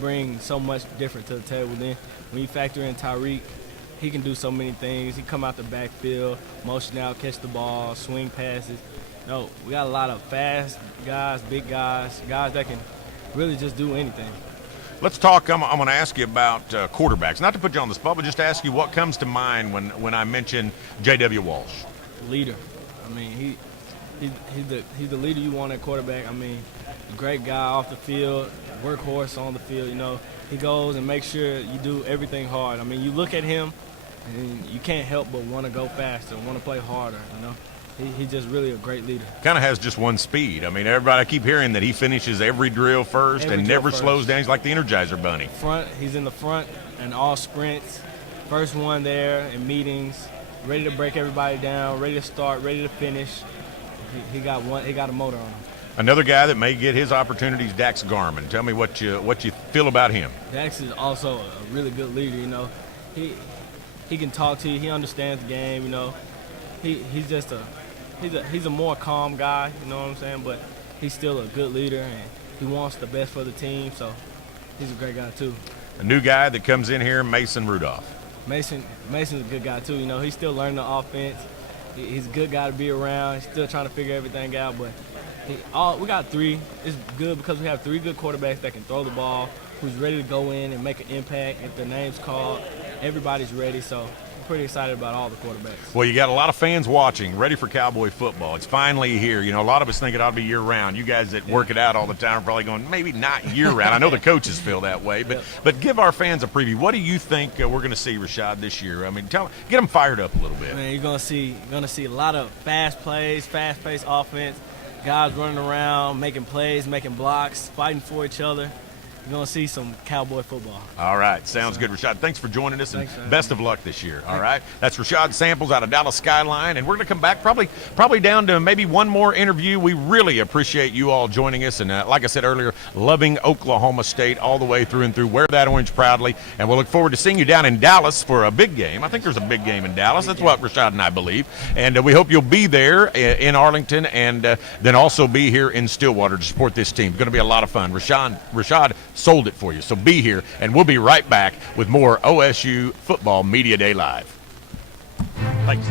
bring so much different to the table. Then when you factor in Tyreek, he can do so many things. He come out the backfield, motion out, catch the ball, swing passes. We got a lot of fast guys, big guys that can really just do anything. Let's talk. I'm going to ask you about quarterbacks. Not to put you on the spot, but just to ask you what comes to mind when I mention J.W. Walsh. Leader. I mean, he's the leader you want at quarterback. I mean, great guy off the field, workhorse on the field. He goes and makes sure you do everything hard. I mean, you look at him and you can't help but want to go faster, want to play harder. He's just really a great leader. Kind of has just one speed. I mean, I keep hearing that he finishes every drill first and never slows down. He's like the Energizer Bunny. He's in the front and all sprints. First one there in meetings, ready to break everybody down, ready to start, ready to finish. He got a motor on him. Another guy that may get his opportunities, Dax Garman. Tell me what you feel about him. Dax is also a really good leader. He can talk to you. He understands the game. He's just he's a more calm guy. You know what I'm saying? But he's still a good leader, and he wants the best for the team. So he's a great guy too. A new guy that comes in here, Mason Rudolph. Mason's a good guy too. He's still learning the offense. He's a good guy to be around. He's still trying to figure everything out. But we got three. It's good because we have three good quarterbacks that can throw the ball, who's ready to go in and make an impact. If the name's called, everybody's ready. So I'm pretty excited about all the quarterbacks. Well, you got a lot of fans watching, ready for Cowboy football. It's finally here. A lot of us think it ought to be year-round. You guys that work it out all the time are probably going, maybe not year-round. I know the coaches feel that way, but give our fans a preview. What do you think we're going to see, Rashad, this year? I mean, get them fired up a little bit. Man, you're gonna see a lot of fast plays, fast-paced offense, guys running around, making plays, making blocks, fighting for each other. You're going to see some Cowboy football. All right. Sounds good, Rashad. Thanks for joining us, and Thanks, best of luck this year. All right. That's Rashad Samples out of Dallas Skyline, and we're going to come back probably down to maybe one more interview. We really appreciate you all joining us, and like I said earlier, loving Oklahoma State all the way through and through. Wear that orange proudly, and we'll look forward to seeing you down in Dallas for a big game. I think there's a big game in Dallas. That's what Rashad and I believe, and we hope you'll be there in Arlington, and then also be here in Stillwater to support this team. It's going to be a lot of fun. Rashad sold it for you. So be here, and we'll be right back with more OSU Football Media Day Live. Thanks.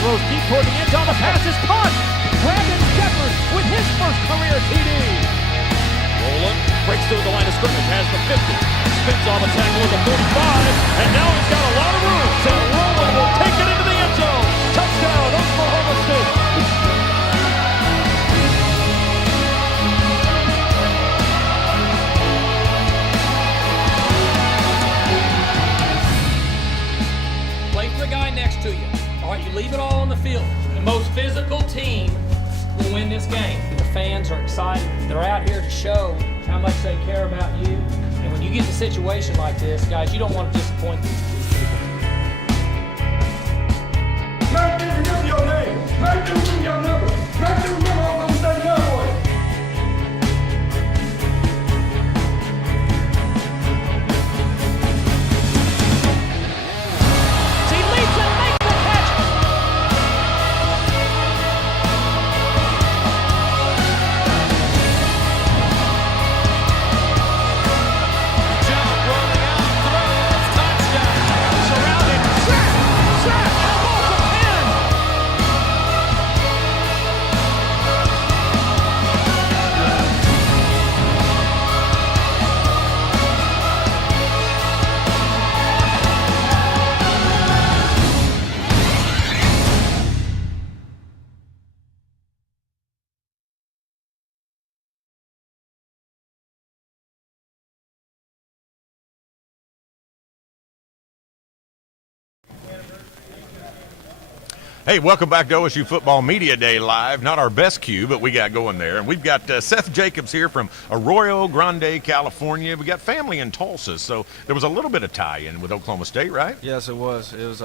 Throws deep toward the end zone. The pass is caught. Brandon Shepard with his first career TD. Rowland breaks through the line of scrimmage, has the 50. Spins on the tackle with the 45. And now he's got a lot of room. So Rowland will take it into the end zone. Touchdown, Oklahoma State. Play for the guy next to you. All right, you leave it all on the field. The most physical team will win this game. The fans are excited. They're out here to show how much they care about you. And when you get in a situation like this, guys, you don't want to disappoint these people. Make them remember your name. Make them remember your number. Make them remember Oklahoma State Cowboys. Hey, welcome back to OSU Football Media Day Live. Not our best cue, but we got going there. And we've got Seth Jacobs here from Arroyo Grande, California. We got family in Tulsa, so there was a little bit of tie-in with Oklahoma State, right? Yes, it was. It was,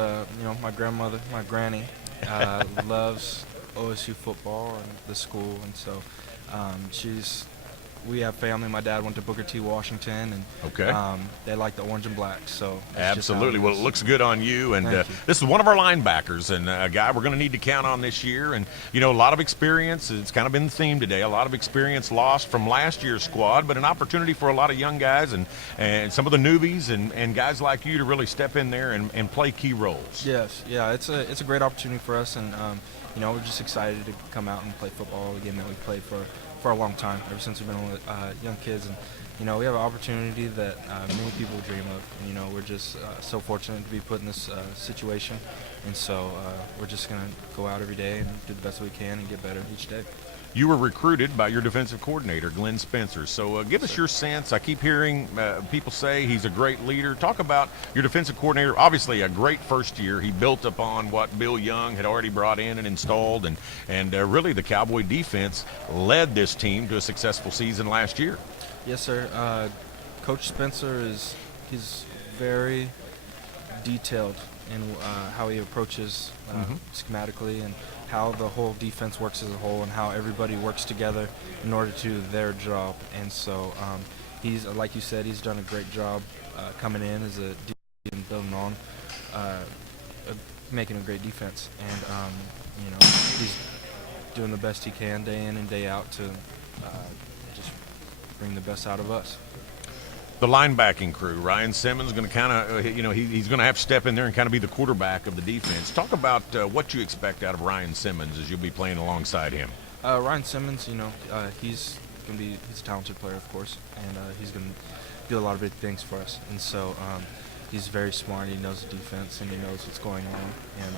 my grandmother, my granny, loves OSU football and the school, and so she's we have family. My dad went to Booker T. Washington, and Okay. They like the orange and black. So that's just how Absolutely. it Well, is. it looks good on you. And Thank you. this is one of our linebackers, and a guy we're going to need to count on this year. And, you know, a lot of experience. It's kind of been the theme today. A lot of experience lost from last year's squad, but an opportunity for a lot of young guys and some of the newbies and guys like you to really step in there and play key roles. Yes, yeah, it's a great opportunity for us, and you know, we're just excited to come out and play football again that we played for a long time, ever since we've been young kids, and you know, we have an opportunity that many people dream of. And, you know, we're just so fortunate to be put in this situation, and so we're just gonna go out every day and do the best we can and get better each day. You were recruited by your defensive coordinator, Glenn Spencer. So give us your sense. I keep hearing people say he's a great leader. Talk about your defensive coordinator. Obviously, a great first year. He built upon what Bill Young had already brought in and installed, and really the Cowboy defense led this team to a successful season last year. Yes, sir. Coach Spencer he's very detailed in how he approaches schematically and how the whole defense works as a whole and how everybody works together in order to do their job. And so he's, like you said, he's done a great job coming in as a defense and building on, making a great defense. And, you know, he's doing the best he can day in and day out to just bring the best out of us. The linebacking crew, Ryan Simmons, going to kind of, you know, he's going to have to step in there and kind of be the quarterback of the defense. Talk about what you expect out of Ryan Simmons as you'll be playing alongside him. Ryan Simmons, you know, he's a talented player, of course, and he's going to do a lot of big things for us. And so he's very smart. He knows the defense and he knows what's going on. And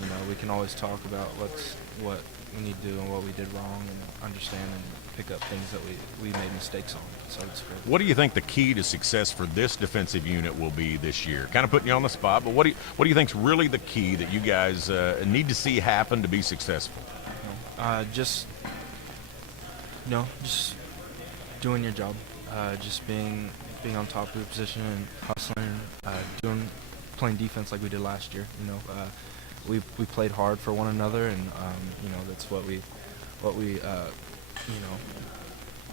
you know, we can always talk about what we need to do and what we did wrong, and understand and pick up things that we made mistakes on. So it's great. What do you think the key to success for this defensive unit will be this year? Kind of putting you on the spot, but what do you think's really the key that you guys need to see happen to be successful? Just doing your job, just being on top of your position and hustling, playing defense like we did last year. You know, we played hard for one another, and you know, that's what we you know,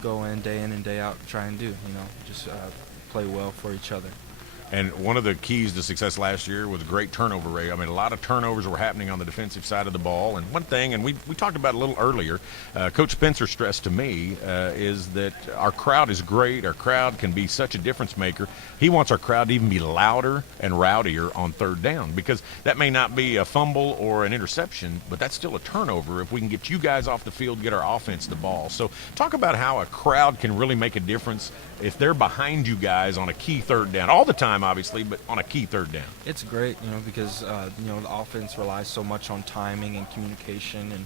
go in and day out and try and do. You know, just play well for each other. And one of the keys to success last year was a great turnover rate. I mean, a lot of turnovers were happening on the defensive side of the ball. And one thing, and we talked about it a little earlier, Coach Spencer stressed to me, is that our crowd is great. Our crowd can be such a difference maker. He wants our crowd to even be louder and rowdier on third down, because that may not be a fumble or an interception, but that's still a turnover if we can get you guys off the field, get our offense the ball. So talk about how a crowd can really make a difference if they're behind you guys on a key third down, all the time obviously, but on a key third down. It's great, you know, because you know, the offense relies so much on timing and communication and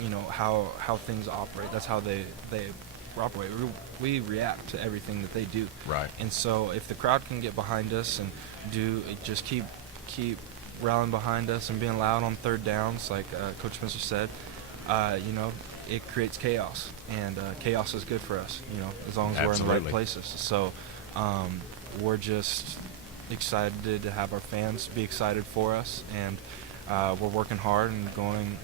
you know, how things operate. That's how they operate. We react to everything that they do. Right. And so if the crowd can get behind us and just keep rallying behind us and being loud on third downs, like Coach Spencer said, you know, it creates chaos, and chaos is good for us, you know, as long as we're in the right places. So we're just excited to have our fans be excited for us, and we're working hard and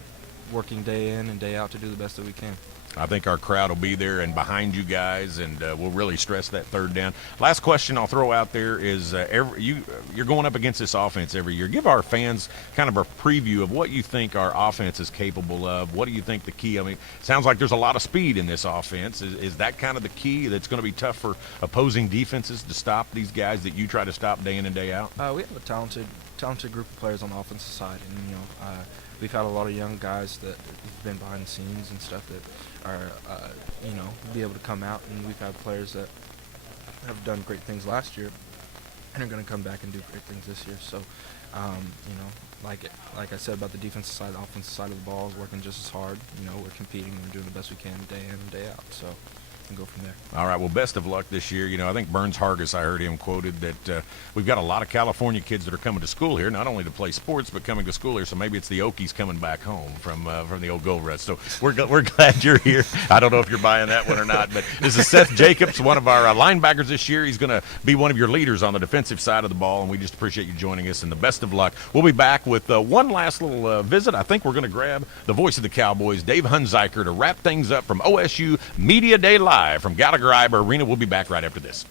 working day in and day out to do the best that we can. I think our crowd will be there and behind you guys, and we'll really stress that third down. Last question I'll throw out there is you're going up against this offense every year. Give our fans kind of a preview of what you think our offense is capable of. What do you think the key? I mean, it sounds like there's a lot of speed in this offense. Is that kind of the key that's going to be tough for opposing defenses to stop these guys that you try to stop day in and day out? We have a talented group of players on the offensive side, and you know, we've had a lot of young guys that have been behind the scenes and stuff that are, you know, be able to come out, and we've had players that have done great things last year and are going to come back and do great things this year. So, you know, like I said about the defensive side, the offensive side of the ball is working just as hard. You know, we're competing and we're doing the best we can day in and day out. So, and go from there. All right, well, best of luck this year. You know, I think Burns Hargis, I heard him quoted that we've got a lot of California kids that are coming to school here, not only to play sports, but coming to school here. So maybe it's the Okies coming back home from the old Gold Rush. So we're glad you're here. I don't know if you're buying that one or not, but this is Seth Jacobs, one of our linebackers this year. He's going to be one of your leaders on the defensive side of the ball, and we just appreciate you joining us, and the best of luck. We'll be back with one last little visit. I think we're going to grab the voice of the Cowboys, Dave Hunziker, to wrap things up from OSU Media Day Live. live from Gallagher Iber Arena. We'll be back right after this.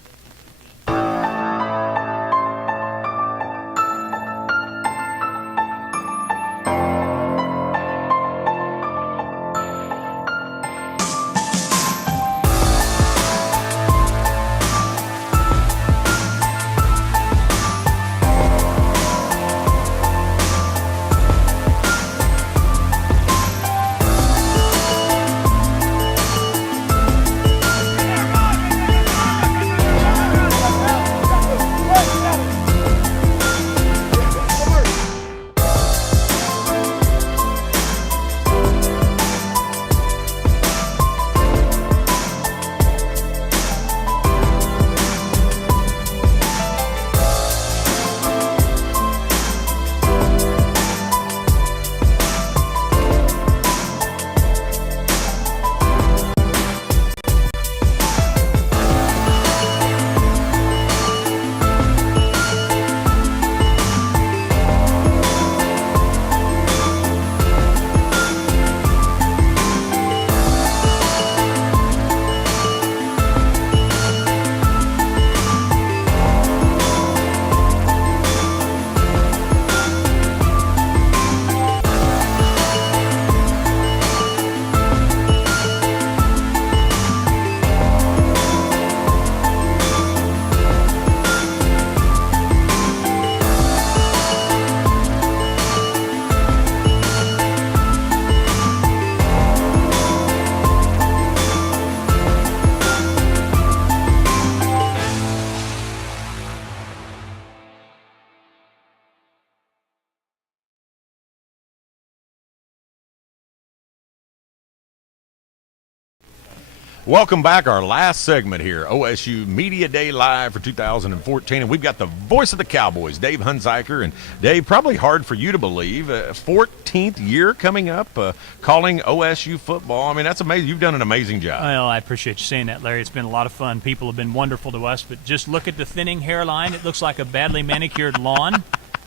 Welcome back. Our last segment here, OSU Media Day Live for 2014. And we've got the voice of the Cowboys, Dave Hunziker. And Dave, probably hard for you to believe, 14th year coming up, calling OSU football. I mean, that's amazing. You've done an amazing job. Well, I appreciate you saying that, Larry. It's been a lot of fun. People have been wonderful to us. But just look at the thinning hairline. It looks like a badly manicured lawn.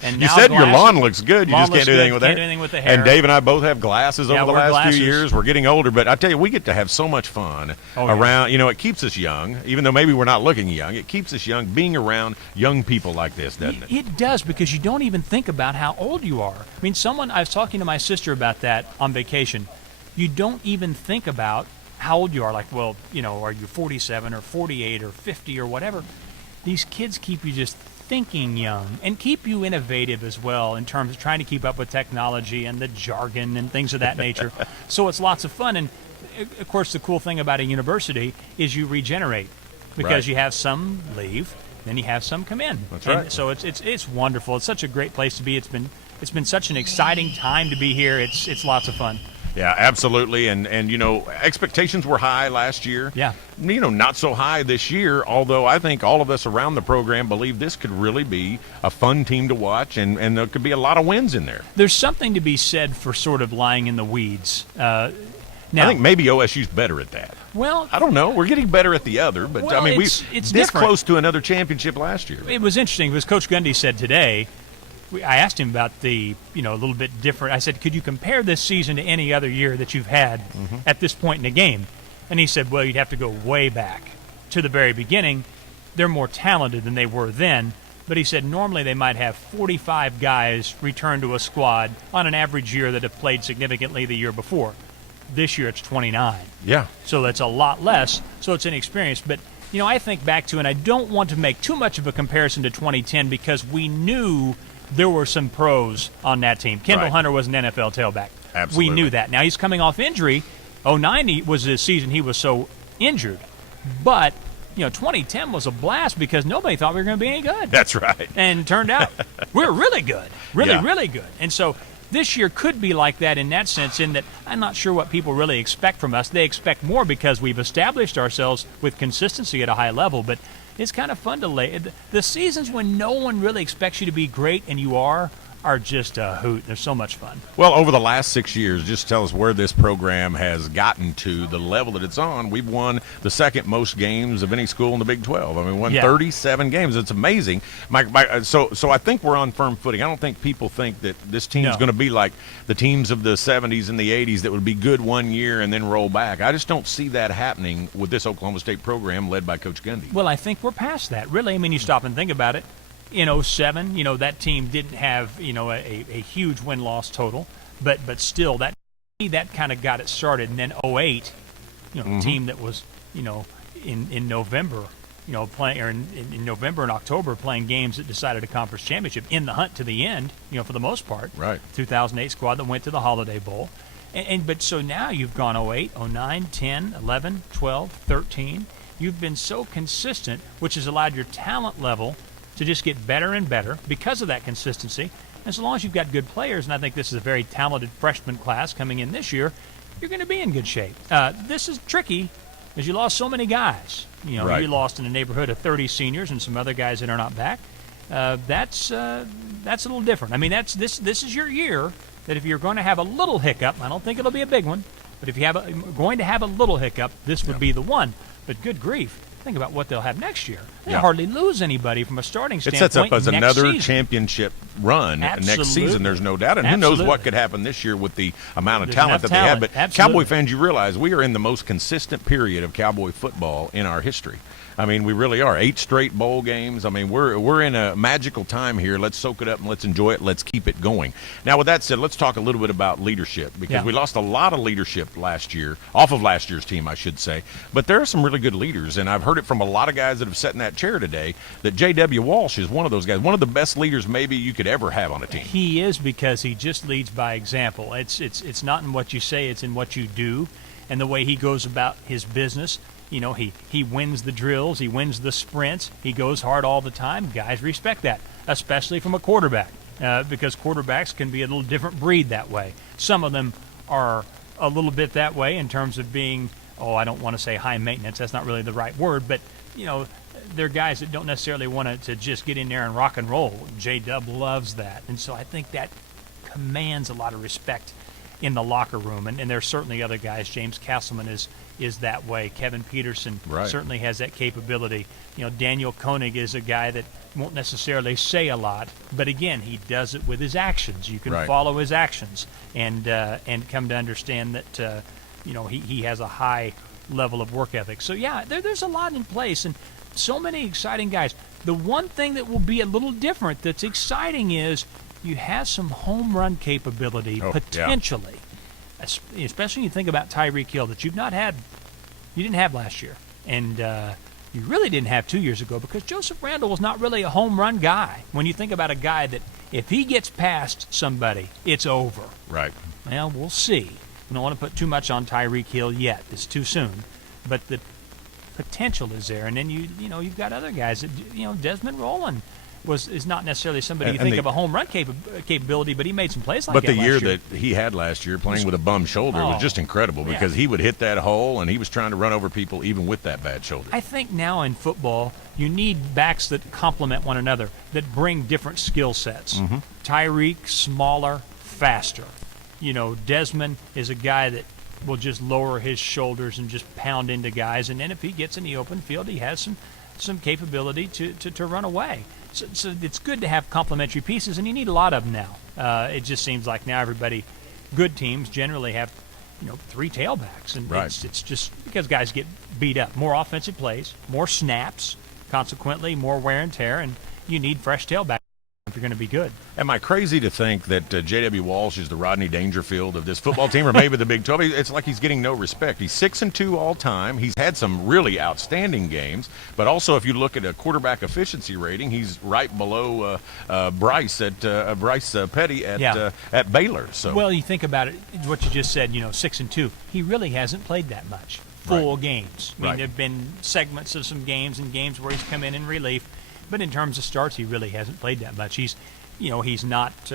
And you now said your lawn looks good. You lawn just can't do anything with Can't that. do anything with the hair. And Dave and I both have glasses over the last few years. We're getting older, but I tell you, we get to have so much fun around. You know, it keeps us young, even though maybe we're not looking young. It keeps us young being around young people like this, doesn't it? It does, because you don't even think about how old you are. I mean, I was talking to my sister about that on vacation. You don't even think about how old you are. Like, well, you know, are you 47 or 48 or 50 or whatever? These kids keep you just thinking young and keep you innovative as well in terms of trying to keep up with technology and the jargon and things of that nature. So it's lots of fun. And of course, the cool thing about a university is you regenerate, because you have some leave, then you have some come in. That's and right. So it's wonderful. It's such a great place to be. It's been such an exciting time to be here. It's lots of fun. Yeah, absolutely. And you know, expectations were high last year. Yeah. You know, not so high this year, although I think all of us around the program believe this could really be a fun team to watch, and there could be a lot of wins in there. There's something to be said for sort of lying in the weeds. Now, I think maybe OSU's better at that. Well, I don't know. We're getting better at the other, but well, I mean, it's this different. close to another championship last year. It was interesting because Coach Gundy said today, I asked him about a little bit different. I said, could you compare this season to any other year that you've had at this point in the game? And he said, well, you'd have to go way back to the very beginning. They're more talented than they were then. But he said normally they might have 45 guys return to a squad on an average year that have played significantly the year before. This year it's 29. Yeah. So that's a lot less. So it's inexperienced. But, you know, I think back to, and I don't want to make too much of a comparison to 2010 because we knew there were some pros on that team. Kendall Hunter was an NFL tailback. Absolutely. We knew that. Now he's coming off injury. 09 was the season he was so injured. But, 2010 was a blast because nobody thought we were going to be any good. That's right. And it turned out we're really good. Really good. And so this year could be like that in that sense, in that I'm not sure what people really expect from us. They expect more because we've established ourselves with consistency at a high level. But it's kind of fun to lay. The seasons when no one really expects you to be great and you are are just a hoot. They're so much fun. Well, over the last 6 years, just tell us where this program has gotten to, the level that it's on. We've won the second most games of any school in the Big 12. I mean, won 37 games. It's amazing. So I think we're on firm footing. I don't think people think that this team is going to be like the teams of the 70s and the 80s that would be good one year and then roll back. I just don't see that happening with this Oklahoma State program led by Coach Gundy. Well, I think we're past that, really. I mean, you stop and think about it. In 07, that team didn't have, a huge win-loss total, but still that kind of got it started. And then 08, a team that was, in November, playing, or in November and October playing games that decided a conference championship in the hunt to the end, for the most part. Right. 2008 squad that went to the Holiday Bowl. But so now you've gone 08, 09, 10, 11, 12, 13. You've been so consistent, which has allowed your talent level to just get better and better because of that consistency. And so long as you've got good players, and I think this is a very talented freshman class coming in this year, you're going to be in good shape. This is tricky because you lost so many guys. Right. You lost in the neighborhood of 30 seniors and some other guys that are not back. That's a little different. I mean, this is your year that if you're going to have a little hiccup, I don't think it'll be a big one, but if you're going to have a little hiccup, this would be the one. But good grief. Think about what they'll have next year. They'll hardly lose anybody from a starting standpoint. It sets up as another season. Championship run next season. There's no doubt. And who knows what could happen this year with the amount of talent that they have. But Cowboy fans, you realize we are in the most consistent period of Cowboy football in our history. I mean, we really are. 8 straight bowl games. I mean, we're in a magical time here. Let's soak it up and let's enjoy it. Let's keep it going. Now, with that said, let's talk a little bit about leadership because we lost a lot of leadership last year, off of last year's team, I should say. But there are some really good leaders, and I've heard it from a lot of guys that have sat in that chair today that J.W. Walsh is one of those guys, one of the best leaders maybe you could ever have on a team. He is because he just leads by example. It's not in what you say, it's in what you do and the way he goes about his business. He wins the drills, he wins the sprints, he goes hard all the time. Guys respect that, especially from a quarterback, because quarterbacks can be a little different breed that way. Some of them are a little bit that way in terms of being, I don't want to say high maintenance, that's not really the right word, but, they're guys that don't necessarily want to just get in there and rock and roll. J-Dub loves that, and so I think that commands a lot of respect in the locker room, and there's certainly other guys. James Castleman is that way. Kevin Peterson certainly has that capability. Daniel Koenig is a guy that won't necessarily say a lot, but again, he does it with his actions. You can follow his actions and come to understand that he has a high level of work ethic. So there's a lot in place and so many exciting guys. The one thing that will be a little different that's exciting is you have some home run capability potentially, especially when you think about Tyreek Hill that you didn't have last year, and you really didn't have 2 years ago because Joseph Randall was not really a home run guy. When you think about a guy that if he gets past somebody, it's over. Right. Well, we'll see. We don't want to put too much on Tyreek Hill yet. It's too soon, but the potential is there. And then you've got other guys that Desmond Rowland is not necessarily somebody you think of a home run capability, but he made some plays like that last year. But the year that he had last year playing with a bum shoulder was just incredible because he would hit that hole and he was trying to run over people even with that bad shoulder. I think now in football you need backs that complement one another, that bring different skill sets. Mm-hmm. Tyreek, smaller, faster. Desmond is a guy that will just lower his shoulders and just pound into guys, and then if he gets in the open field, he has some capability to run away. So it's good to have complementary pieces, and you need a lot of them now. It just seems like now good teams generally have, 3 tailbacks, and it's just because guys get beat up. More offensive plays, more snaps, consequently more wear and tear, and you need fresh tailbacks if you're going to be good. Am I crazy to think that J.W. Walsh is the Rodney Dangerfield of this football team, or maybe the Big 12? It's like he's getting no respect. He's 6-2 all time. He's had some really outstanding games, but also if you look at a quarterback efficiency rating, he's right below Bryce Petty at Baylor. So well, you think about it, what you just said. 6-2. He really hasn't played that much full games. I mean, there've been segments of some games and games where he's come in relief. But in terms of starts, he really hasn't played that much. He's not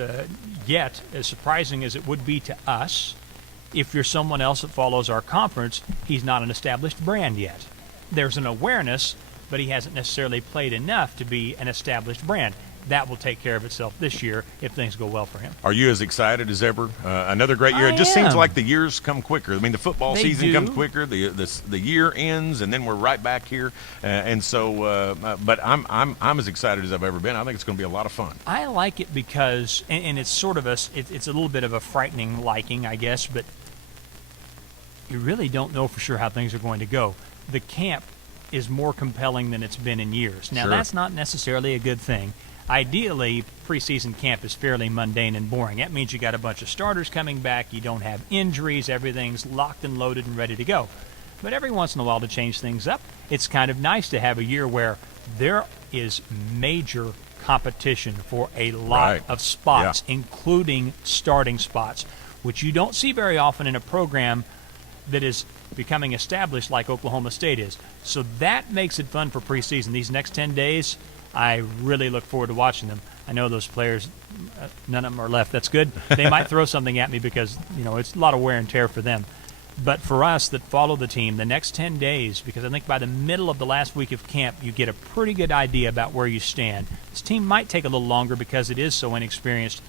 yet, as surprising as it would be to us, if you're someone else that follows our conference, he's not an established brand yet. There's an awareness, but he hasn't necessarily played enough to be an established brand. that will take care of itself this year if things go well for him. Are you as excited as ever? Another great year. I It just seems am. like the years come quicker. I mean, the football They season do. comes quicker. The year ends, and then we're right back here. And so, but I'm as excited as I've ever been. I think it's going to be a lot of fun. I like it because, and it's sort of it's a little bit of a frightening liking, I guess, but you really don't know for sure how things are going to go. The camp is more compelling than it's been in years. Now, Sure. that's not necessarily a good thing. Ideally, preseason camp is fairly mundane and boring. That means you got a bunch of starters coming back, you don't have injuries, everything's locked and loaded and ready to go. But every once in a while, to change things up, it's kind of nice to have a year where there is major competition for a lot Right. of spots, including starting spots, which you don't see very often in a program that is becoming established like Oklahoma State is. So that makes it fun for preseason. These next 10 days, I really look forward to watching them. I know those players, none of them are left. That's good. They might throw something at me because, it's a lot of wear and tear for them. But for us that follow the team, the next 10 days, because I think by the middle of the last week of camp, you get a pretty good idea about where you stand. This team might take a little longer because it is so inexperienced.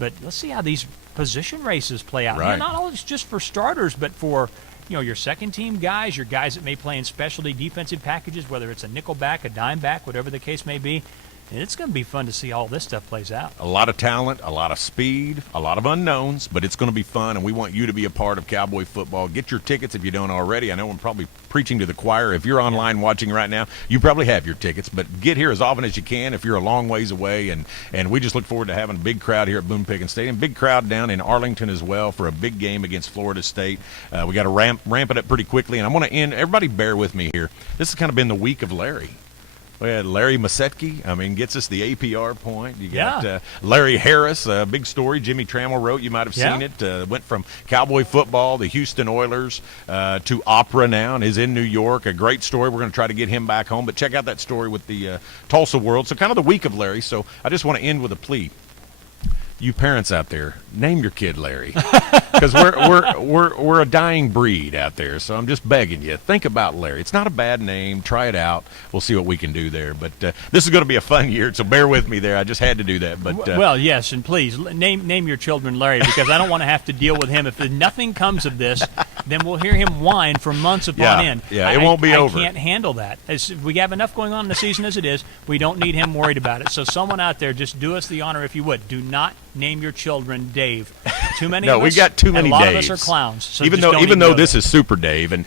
But let's see how these position races play out. Right. Not always just for starters, but for your second team guys, your guys that may play in specialty defensive packages, whether it's a nickel back, a dime back, whatever the case may be. And it's going to be fun to see how all this stuff plays out. A lot of talent, a lot of speed, a lot of unknowns, but it's going to be fun, and we want you to be a part of Cowboy Football. Get your tickets if you don't already. I know I'm probably preaching to the choir. If you're online watching right now, you probably have your tickets, but get here as often as you can if you're a long ways away, and we just look forward to having a big crowd here at Boone Pickens Stadium. Big crowd down in Arlington as well for a big game against Florida State. We got to ramp it up pretty quickly, and I want to end. Everybody bear with me here. This has kind of been the week of Larry. We had Larry Masetke, gets us the APR point. You got Larry Harris, a big story Jimmy Trammell wrote. You might have seen it. Went from Cowboy Football, the Houston Oilers, to opera now, and is in New York. A great story. We're going to try to get him back home. But check out that story with the Tulsa World. So kind of the week of Larry. So I just want to end with a plea. You parents out there, name your kid Larry, because we're a dying breed out there. So I'm just begging you, think about Larry. It's not a bad name. Try it out. We'll see what we can do there. But this is going to be a fun year, so bear with me there. I just had to do that. But well, yes, and please name your children Larry, because I don't want to have to deal with him. If nothing comes of this, then we'll hear him whine for months upon end. Yeah, it won't be over. I can't handle that. We have enough going on in the season as it is. We don't need him worried about it. So someone out there, just do us the honor, if you would. Do not name your children Dave. Too many of us. No, we got too many and a lot Daves. of us are clowns. So even just though go this there. is Super Dave, and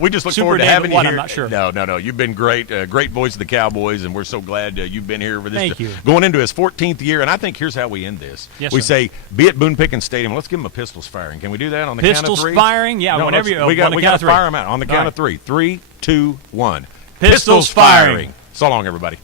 we just look Super forward to Dave having at you what? here. I'm not sure. No, you've been great, great voice of the Cowboys, and we're so glad you've been here for this. Thank you. Going into his 14th year, and I think here's how we end this. Yes, we sir. say, be at Boone Pickens Stadium. Let's give them a pistols firing. Can we do that on the count of Pistols three? firing? Yeah, No, whenever let's- you. we got on the to count of three. fire them out on the All count right. of three. 3, 2, 1. Pistols firing. So long, everybody.